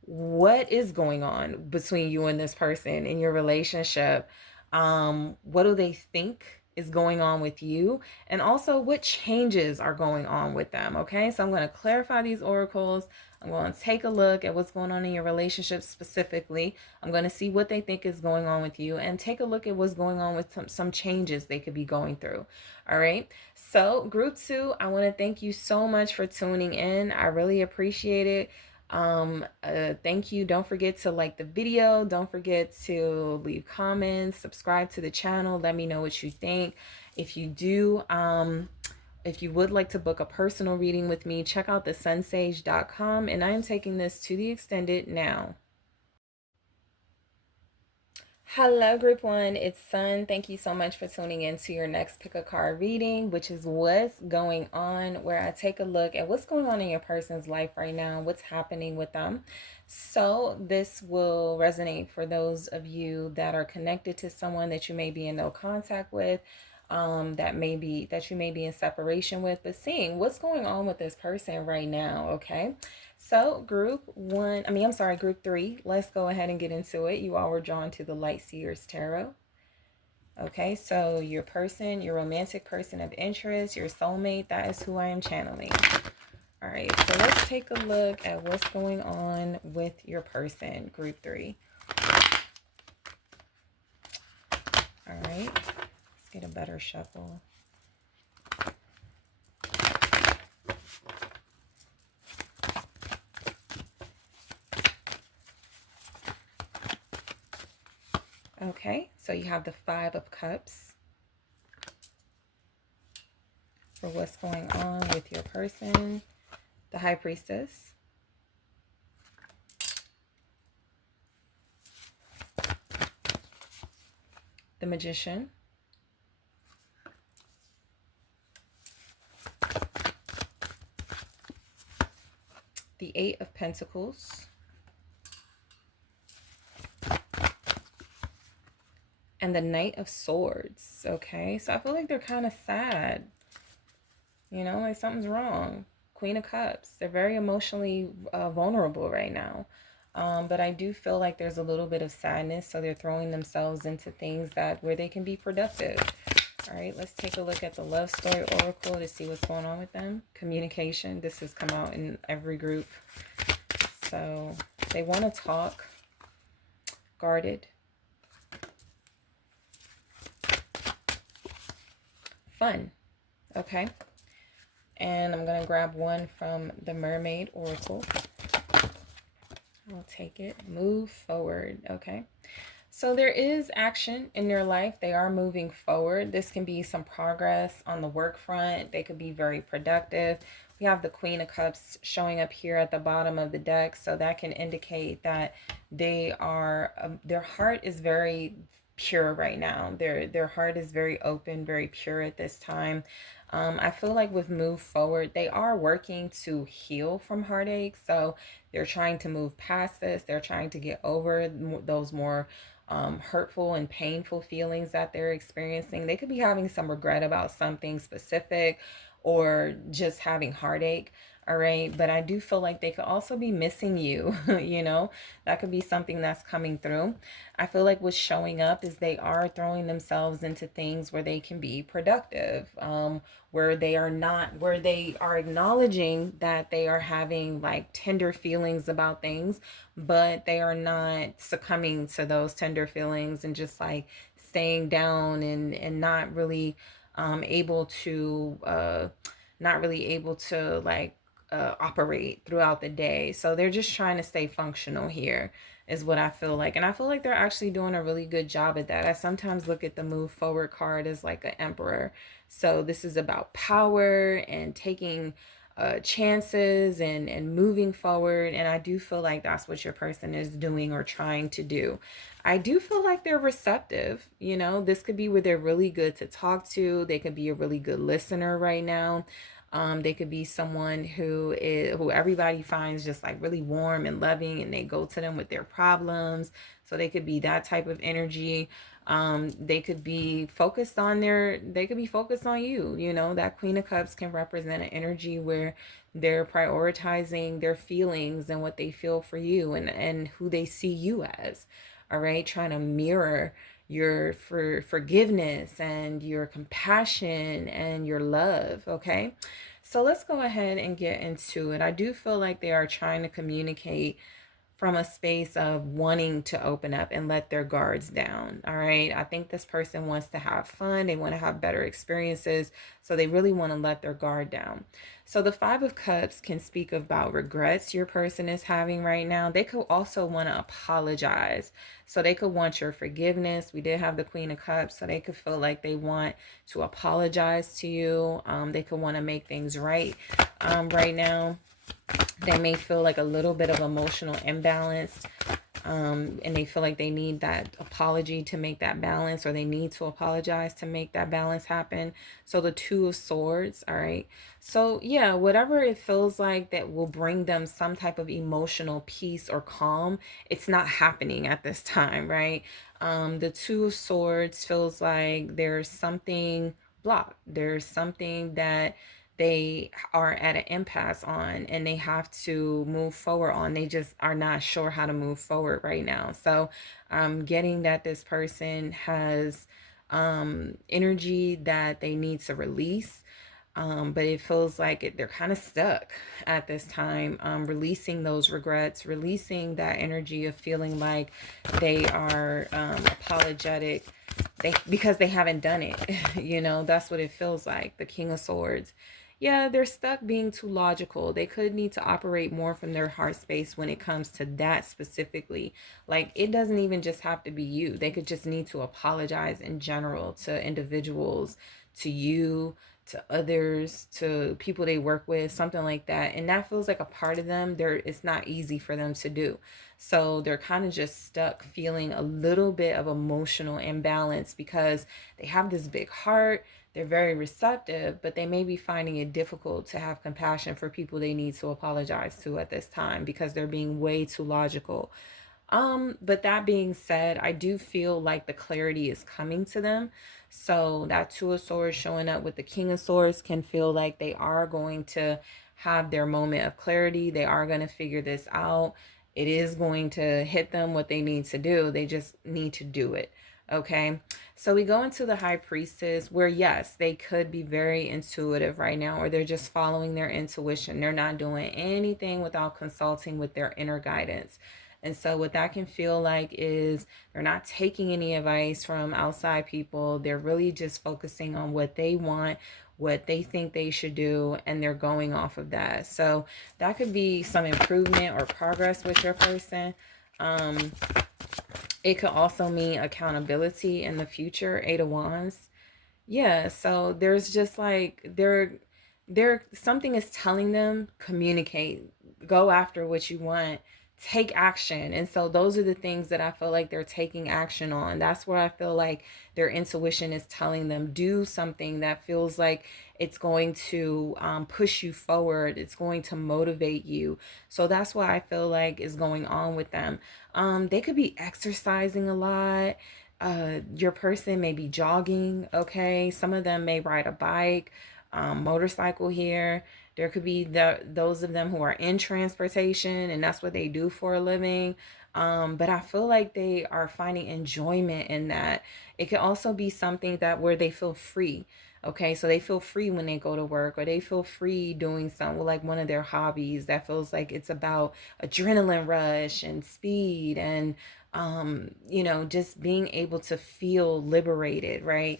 what is going on between you and this person in your relationship. What do they think is going on with you, and also what changes are going on with them? Okay, so I'm going to clarify these oracles. I'm going to take a look at what's going on in your relationship specifically. I'm going to see what they think is going on with you, and take a look at what's going on with some changes they could be going through. All right, so group 2, I want to thank you so much for tuning in. I really appreciate it. Thank you. Don't forget to like the video. Don't forget to leave comments, subscribe to the channel. Let me know what you think. If you do, if you would like to book a personal reading with me, check out TheSunSage.com, and I am taking this to the extended now. Hello, group 1. It's Sun. Thank you so much for tuning in to your next pick a card reading, which is what's going on, where I take a look at what's going on in your person's life right now, what's happening with them. So this will resonate for those of you that are connected to someone that you may be in no contact with, that you may be in separation with, but seeing what's going on with this person right now. Okay, so group 3, let's go ahead and get into it. You all were drawn to the Light Seers Tarot. Okay, so your person, your romantic person of interest, your soulmate, that is who I am channeling. All right, so let's take a look at what's going on with your person, group 3. All right, let's get a better shuffle. Okay, so you have the 5 of Cups for what's going on with your person, the High Priestess, the Magician, the 8 of Pentacles, and the Knight of Swords. Okay, so I feel like they're kind of sad. You know, like something's wrong. Queen of Cups. They're very emotionally vulnerable right now. But I do feel like there's a little bit of sadness, so they're throwing themselves into things that where they can be productive. All right, let's take a look at the love story oracle to see what's going on with them. Communication. This has come out in every group. So they want to talk. Guarded. Fun. Okay. And I'm going to grab one from the Mermaid Oracle. I'll take it. Move forward. Okay. So there is action in their life. They are moving forward. This can be some progress on the work front. They could be very productive. We have the Queen of Cups showing up here at the bottom of the deck. So that can indicate that they are, their heart is very pure right now. Their heart is very open, very pure at this time. I feel like with move forward, they are working to heal from heartache. So they're trying to move past this. They're trying to get over those more hurtful and painful feelings that they're experiencing. They could be having some regret about something specific or just having heartache. All right. But I do feel like they could also be missing you. You know, that could be something that's coming through. I feel like what's showing up is they are throwing themselves into things where they can be productive, where they are not, where they are acknowledging that they are having like tender feelings about things, but they are not succumbing to those tender feelings and just like staying down and not really able to not really able to like operate throughout the day. So they're just trying to stay functional here is what I feel like. And I feel like they're actually doing a really good job at that. I sometimes look at the move forward card as like an emperor. So this is about power and taking chances and moving forward. And I do feel like that's what your person is doing or trying to do. I do feel like they're receptive. You know, this could be where they're really good to talk to. They could be a really good listener right now. They could be someone who everybody finds just like really warm and loving, and they go to them with their problems. So they could be that type of energy. They could be focused on they could be focused on you. You know, that Queen of Cups can represent an energy where they're prioritizing their feelings and what they feel for you and who they see you as. All right, trying to mirror your forgiveness and your compassion and your love. Okay, so let's go ahead and get into it. I do feel like they are trying to communicate from a space of wanting to open up and let their guards down. All right. I think this person wants to have fun. They want to have better experiences. So they really want to let their guard down. So the Five of Cups can speak about regrets your person is having right now. They could also want to apologize. So they could want your forgiveness. We did have the Queen of Cups. So they could feel like they want to apologize to you. They could want to make things right right now. They may feel like a little bit of emotional imbalance, and they feel like they need that apology to make that balance, or they need to apologize to make that balance happen. So the Two of Swords, all right. So yeah, whatever it feels like that will bring them some type of emotional peace or calm, it's not happening at this time, right? The Two of Swords feels like there's something blocked. There's something that they are at an impasse on and they have to move forward on. They just are not sure how to move forward right now. So getting that this person has energy that they need to release. But it feels like they're kind of stuck at this time, releasing those regrets, releasing that energy of feeling like they are apologetic because they haven't done it. You know, that's what it feels like. The King of Swords. Yeah, they're stuck being too logical. They could need to operate more from their heart space when it comes to that specifically. Like, it doesn't even just have to be you. They could just need to apologize in general to individuals, to you, to others, to people they work with, something like that. And that feels like a part of them. It's not easy for them to do. So they're kind of just stuck feeling a little bit of emotional imbalance because they have this big heart. They're very receptive, but they may be finding it difficult to have compassion for people they need to apologize to at this time because they're being way too logical. But that being said, I do feel like the clarity is coming to them. So that Two of Swords showing up with the King of Swords can feel like they are going to have their moment of clarity. They are going to figure this out. It is going to hit them what they need to do. They just need to do it. Okay. So we go into the High Priestess where, yes, they could be very intuitive right now, or they're just following their intuition. They're not doing anything without consulting with their inner guidance. And so, what that can feel like is they're not taking any advice from outside people. They're really just focusing on what they want, what they think they should do, and they're going off of that. So, that could be some improvement or progress with your person. It could also mean accountability in the future. Eight of Wands. Yeah, so there's just like there something is telling them communicate, go after what you want, take action. And so those are the things that I feel like they're taking action on. That's where I feel like their intuition is telling them do something that feels like it's going to push you forward. It's going to motivate you. So that's what I feel like is going on with them. They could be exercising a lot. Your person may be jogging. Okay, some of them may ride a bike, motorcycle here. There could be those of them who are in transportation and that's what they do for a living. But I feel like they are finding enjoyment in that. It could also be something that where they feel free. Okay, so they feel free when they go to work, or they feel free doing something like one of their hobbies that feels like it's about adrenaline rush and speed and just being able to feel liberated, right?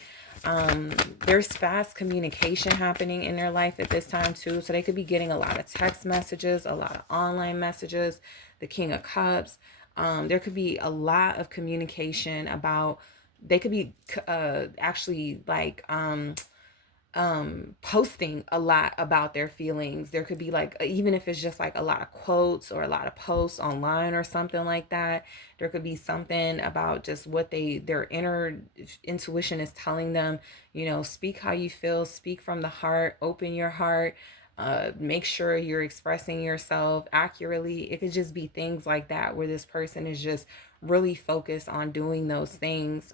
There's fast communication happening in their life at this time too. So they could be getting a lot of text messages, a lot of online messages, the King of Cups. There could be a lot of communication about, they could be actually like posting a lot about their feelings. There could be like, even if it's just like a lot of quotes or a lot of posts online or something like that. There could be something about just what their inner intuition is telling them, speak how you feel, speak from the heart, open your heart. Make sure you're expressing yourself accurately. It could just be things like that where this person is just really focused on doing those things,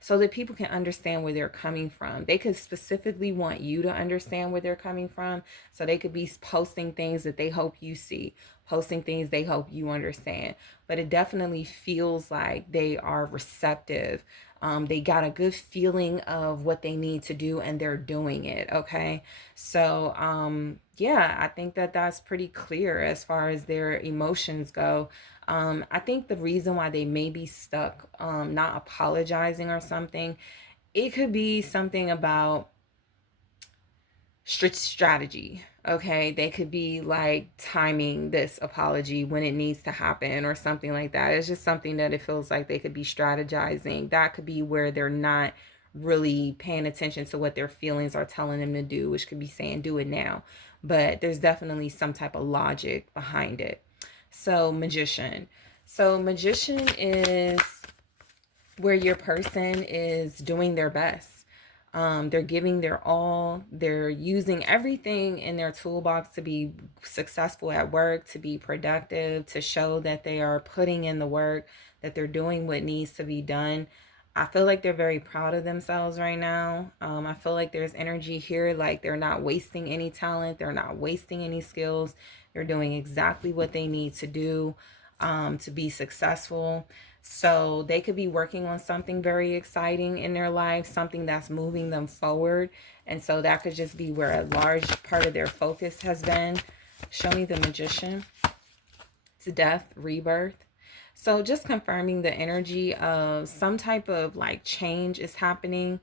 so that people can understand where they're coming from. They could specifically want you to understand where they're coming from. So they could be posting things that they hope you see, posting things they hope you understand. But it definitely feels like they are receptive. They got a good feeling of what they need to do and they're doing it. Okay. So, yeah, I think that that's pretty clear as far as their emotions go. I think the reason why they may be stuck, not apologizing or something, it could be something about strategy. Okay, they could be like timing this apology when it needs to happen or something like that. It's just something that it feels like they could be strategizing. That could be where they're not really paying attention to what their feelings are telling them to do, which could be saying do it now. But there's definitely some type of logic behind it. So magician. So magician is where your person is doing their best. They're giving their all. They're using everything in their toolbox to be successful at work, to be productive, to show that they are putting in the work, that they're doing what needs to be done. I feel like they're very proud of themselves right now. I feel like there's energy here, like they're not wasting any talent, they're not wasting any skills. They're doing exactly what they need to do to be successful. So they could be working on something very exciting in their life, something that's moving them forward. And so that could just be where a large part of their focus has been. Show me the magician. It's death, rebirth. So just confirming the energy of some type of like change is happening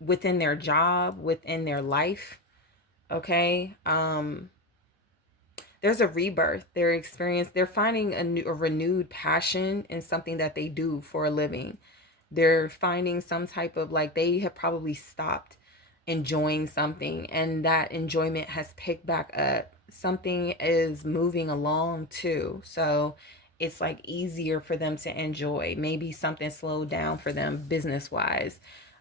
within their job, within their life. Okay. There's a rebirth. They're finding a renewed passion in something that they do for a living. They're finding some type of like, they have probably stopped enjoying something and that enjoyment has picked back up. Something is moving along too. So it's like easier for them to enjoy. Maybe something slowed down for them business wise,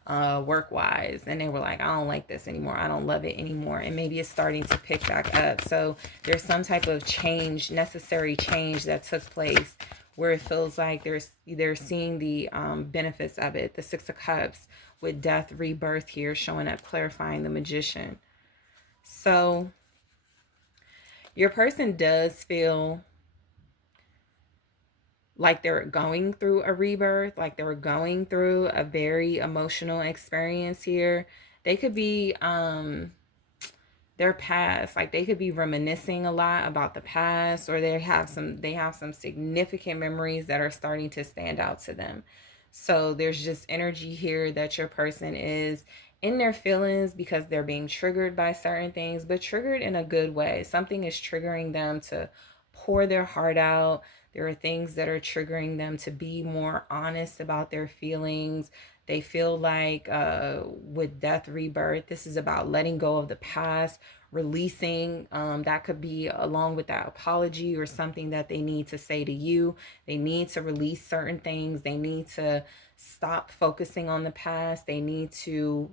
work wise, and they were like, I don't like this anymore, I don't love it anymore, and maybe it's starting to pick back up. So there's some type of change, necessary change that took place where it feels like they're seeing the benefits of it. The Six of Cups with death, rebirth here showing up, clarifying the Magician. So your person does feel like they're going through a rebirth, like they're going through a very emotional experience here. They could be their past, like they could be reminiscing a lot about the past, or they have some significant memories that are starting to stand out to them. So there's just energy here that your person is in their feelings because they're being triggered by certain things, but triggered in a good way. Something is triggering them to pour their heart out. There are things that are triggering them to be more honest about their feelings. They feel like with death, rebirth, this is about letting go of the past, releasing. That could be along with that apology or something that they need to say to you. They need to release certain things. They need to stop focusing on the past. They need to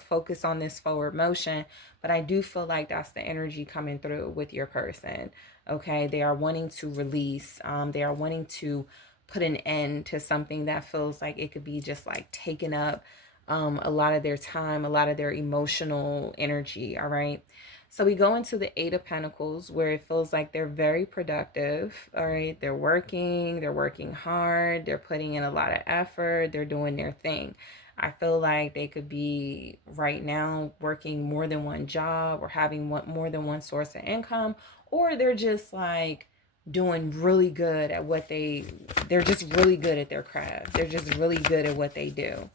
focus on this forward motion. But I do feel like that's the energy coming through with your person. Okay, they are wanting to release. They are wanting to put an end to something that feels like it could be just like taking up a lot of their time, a lot of their emotional energy. All right. So we go into the Eight of Pentacles where it feels like they're very productive. All right. They're working hard. They're putting in a lot of effort. They're doing their thing. I feel like they could be right now working more than one job or having more than one source of income, or they're just like doing really good at what they're just really good at their craft. They're just really good at what they do.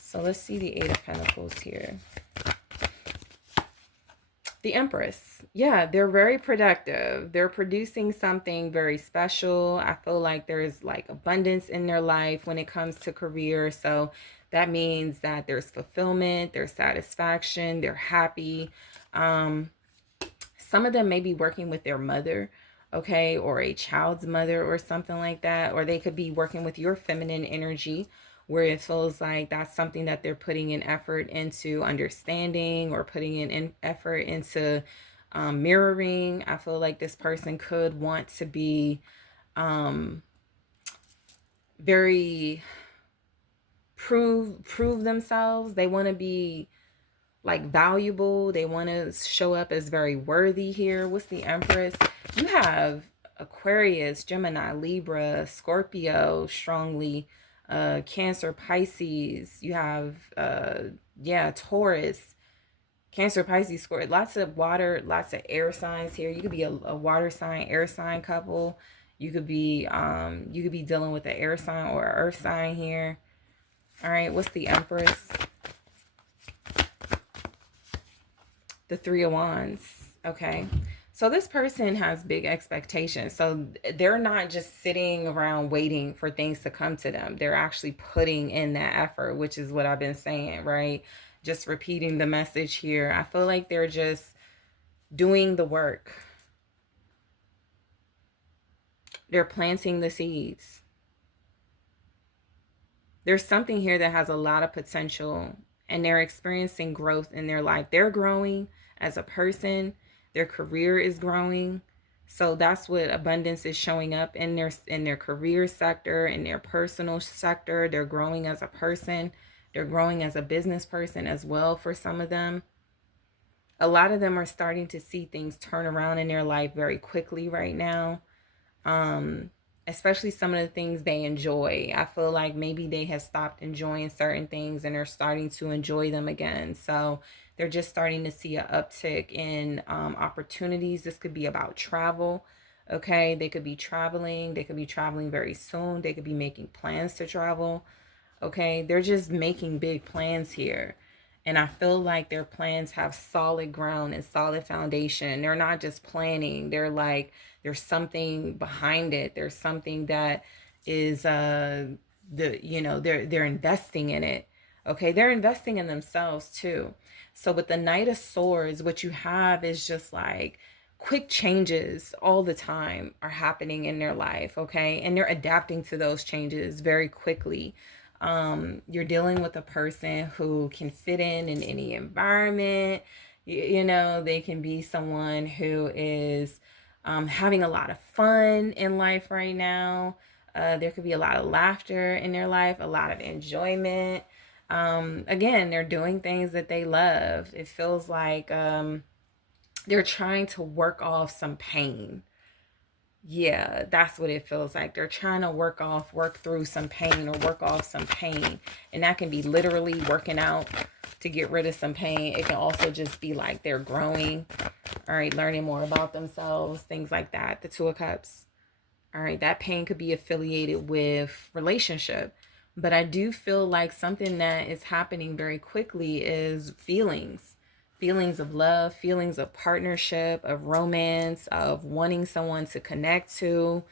So let's see the Eight of Pentacles here. The Empress. Yeah, they're very productive. They're producing something very special. I feel like there's like abundance in their life when it comes to career. So that means that there's fulfillment, there's satisfaction, they're happy. Some of them may be working with their mother, okay, or a child's mother or something like that. Or they could be working with your feminine energy, where it feels like that's something that they're putting in effort into understanding or putting in effort into mirroring. I feel like this person could want to be very prove themselves. They want to be like valuable. They want to show up as very worthy here. What's the Empress? You have Aquarius, Gemini, Libra, Scorpio, strongly, Cancer, Pisces. You have Taurus, Cancer, Pisces, Scorpio. Lots of water, lots of air signs here. You could be a water sign, air sign couple. You could be dealing with an air sign or an earth sign here. All right, what's the Empress? The Three of Wands. Okay. So this person has big expectations. So they're not just sitting around waiting for things to come to them. They're actually putting in that effort, which is what I've been saying, right? Just repeating the message here. I feel like they're just doing the work. They're planting the seeds. There's something here that has a lot of potential, and they're experiencing growth in their life. They're growing as a person. Their career is growing. So that's what abundance is showing up in their career sector, in their personal sector. They're growing as a person. They're growing as a business person as well for some of them. A lot of them are starting to see things turn around in their life very quickly right now. Especially some of the things they enjoy. I feel like maybe they have stopped enjoying certain things and are starting to enjoy them again. So they're just starting to see an uptick in opportunities. This could be about travel. Okay, they could be traveling. They could be traveling very soon. They could be making plans to travel. Okay, they're just making big plans here. And I feel like their plans have solid ground and solid foundation. They're not just planning. They're like, there's something behind it. There's something that is they're investing in it. Okay, they're investing in themselves too. So with the Knight of Swords, what you have is just like quick changes all the time are happening in their life, okay? And they're adapting to those changes very quickly. You're dealing with a person who can fit in any environment. They can be someone who is having a lot of fun in life right now. There could be a lot of laughter in their life, a lot of enjoyment. Again, they're doing things that they love. It feels like they're trying to work off some pain. Yeah, that's what it feels like. They're trying to work through some pain or work off some pain. And that can be literally working out to get rid of some pain. It can also just be like they're growing, all right, learning more about themselves, things like that. The Two of Cups. All right, that pain could be affiliated with relationship. But I do feel like something that is happening very quickly is feelings of love, feelings of partnership, of romance, of wanting someone to connect to.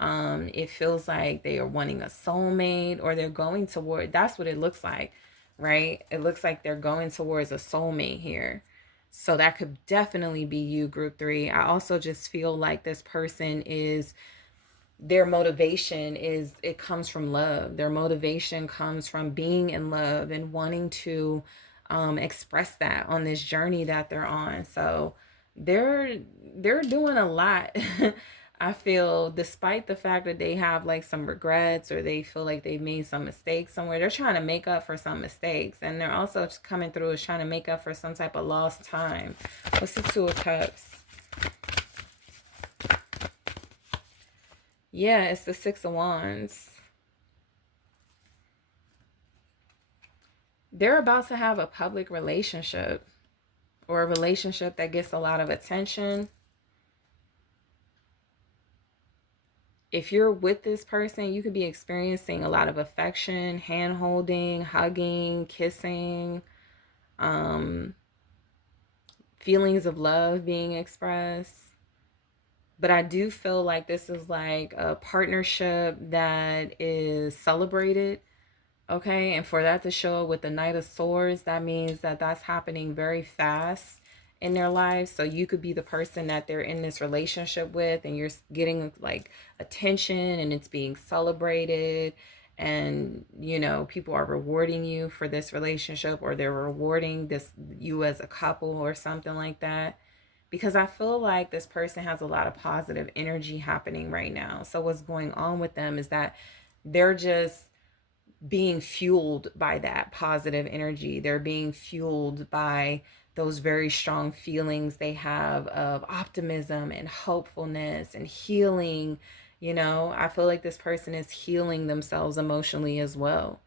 It feels like they are wanting a soulmate or they're going toward, that's what it looks like, right? It looks like they're going towards a soulmate here. So that could definitely be you, group three. I also just feel like this person is, their motivation is, it comes from love. Their motivation comes from being in love and wanting to express that on this journey that they're on. So they're doing a lot. I feel, despite the fact that they have like some regrets or they feel like they've made some mistakes somewhere, they're trying to make up for some mistakes, and they're also just coming through as trying to make up for some type of lost time. What's the Two of Cups? Yeah, it's the Six of Wands. They're about to have a public relationship or a relationship that gets a lot of attention. If you're with this person, you could be experiencing a lot of affection, hand holding, hugging, kissing, um, feelings of love being expressed. But I do feel like this is like a partnership that is celebrated. Okay, and for that to show with the Knight of Swords, that means that that's happening very fast in their lives. So you could be the person that they're in this relationship with, and you're getting like attention and it's being celebrated. And, you know, people are rewarding you for this relationship, or they're rewarding this, you as a couple or something like that. Because I feel like this person has a lot of positive energy happening right now. So what's going on with them is that they're just being fueled by that positive energy. They're being fueled by those very strong feelings they have of optimism and hopefulness and healing. You know, I feel like this person is healing themselves emotionally as well.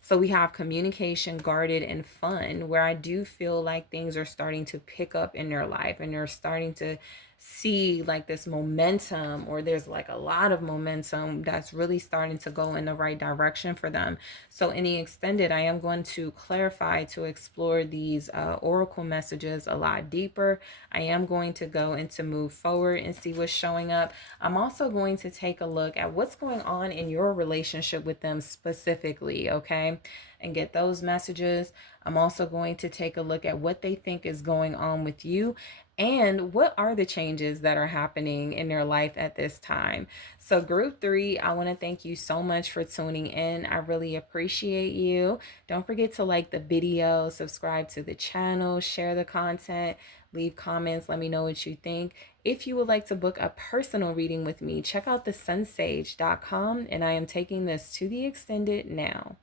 So we have communication, guarded, and fun, where I do feel like things are starting to pick up in their life and they're starting to see like this momentum, or there's like a lot of momentum that's really starting to go in the right direction for them. So in the extended, I am going to clarify, to explore these oracle messages a lot deeper. I am going to go and to move forward and see what's showing up. I'm also going to take a look at what's going on in your relationship with them specifically, okay, and get those messages. I'm also going to take a look at what they think is going on with you, and what are the changes that are happening in their life at this time. So group three, I want to thank you so much for tuning in. I really appreciate you. Don't forget to like the video, subscribe to the channel, share the content, leave comments, let me know what you think. If you would like to book a personal reading with me, check out thesunsage.com, and I am taking this to the extended now.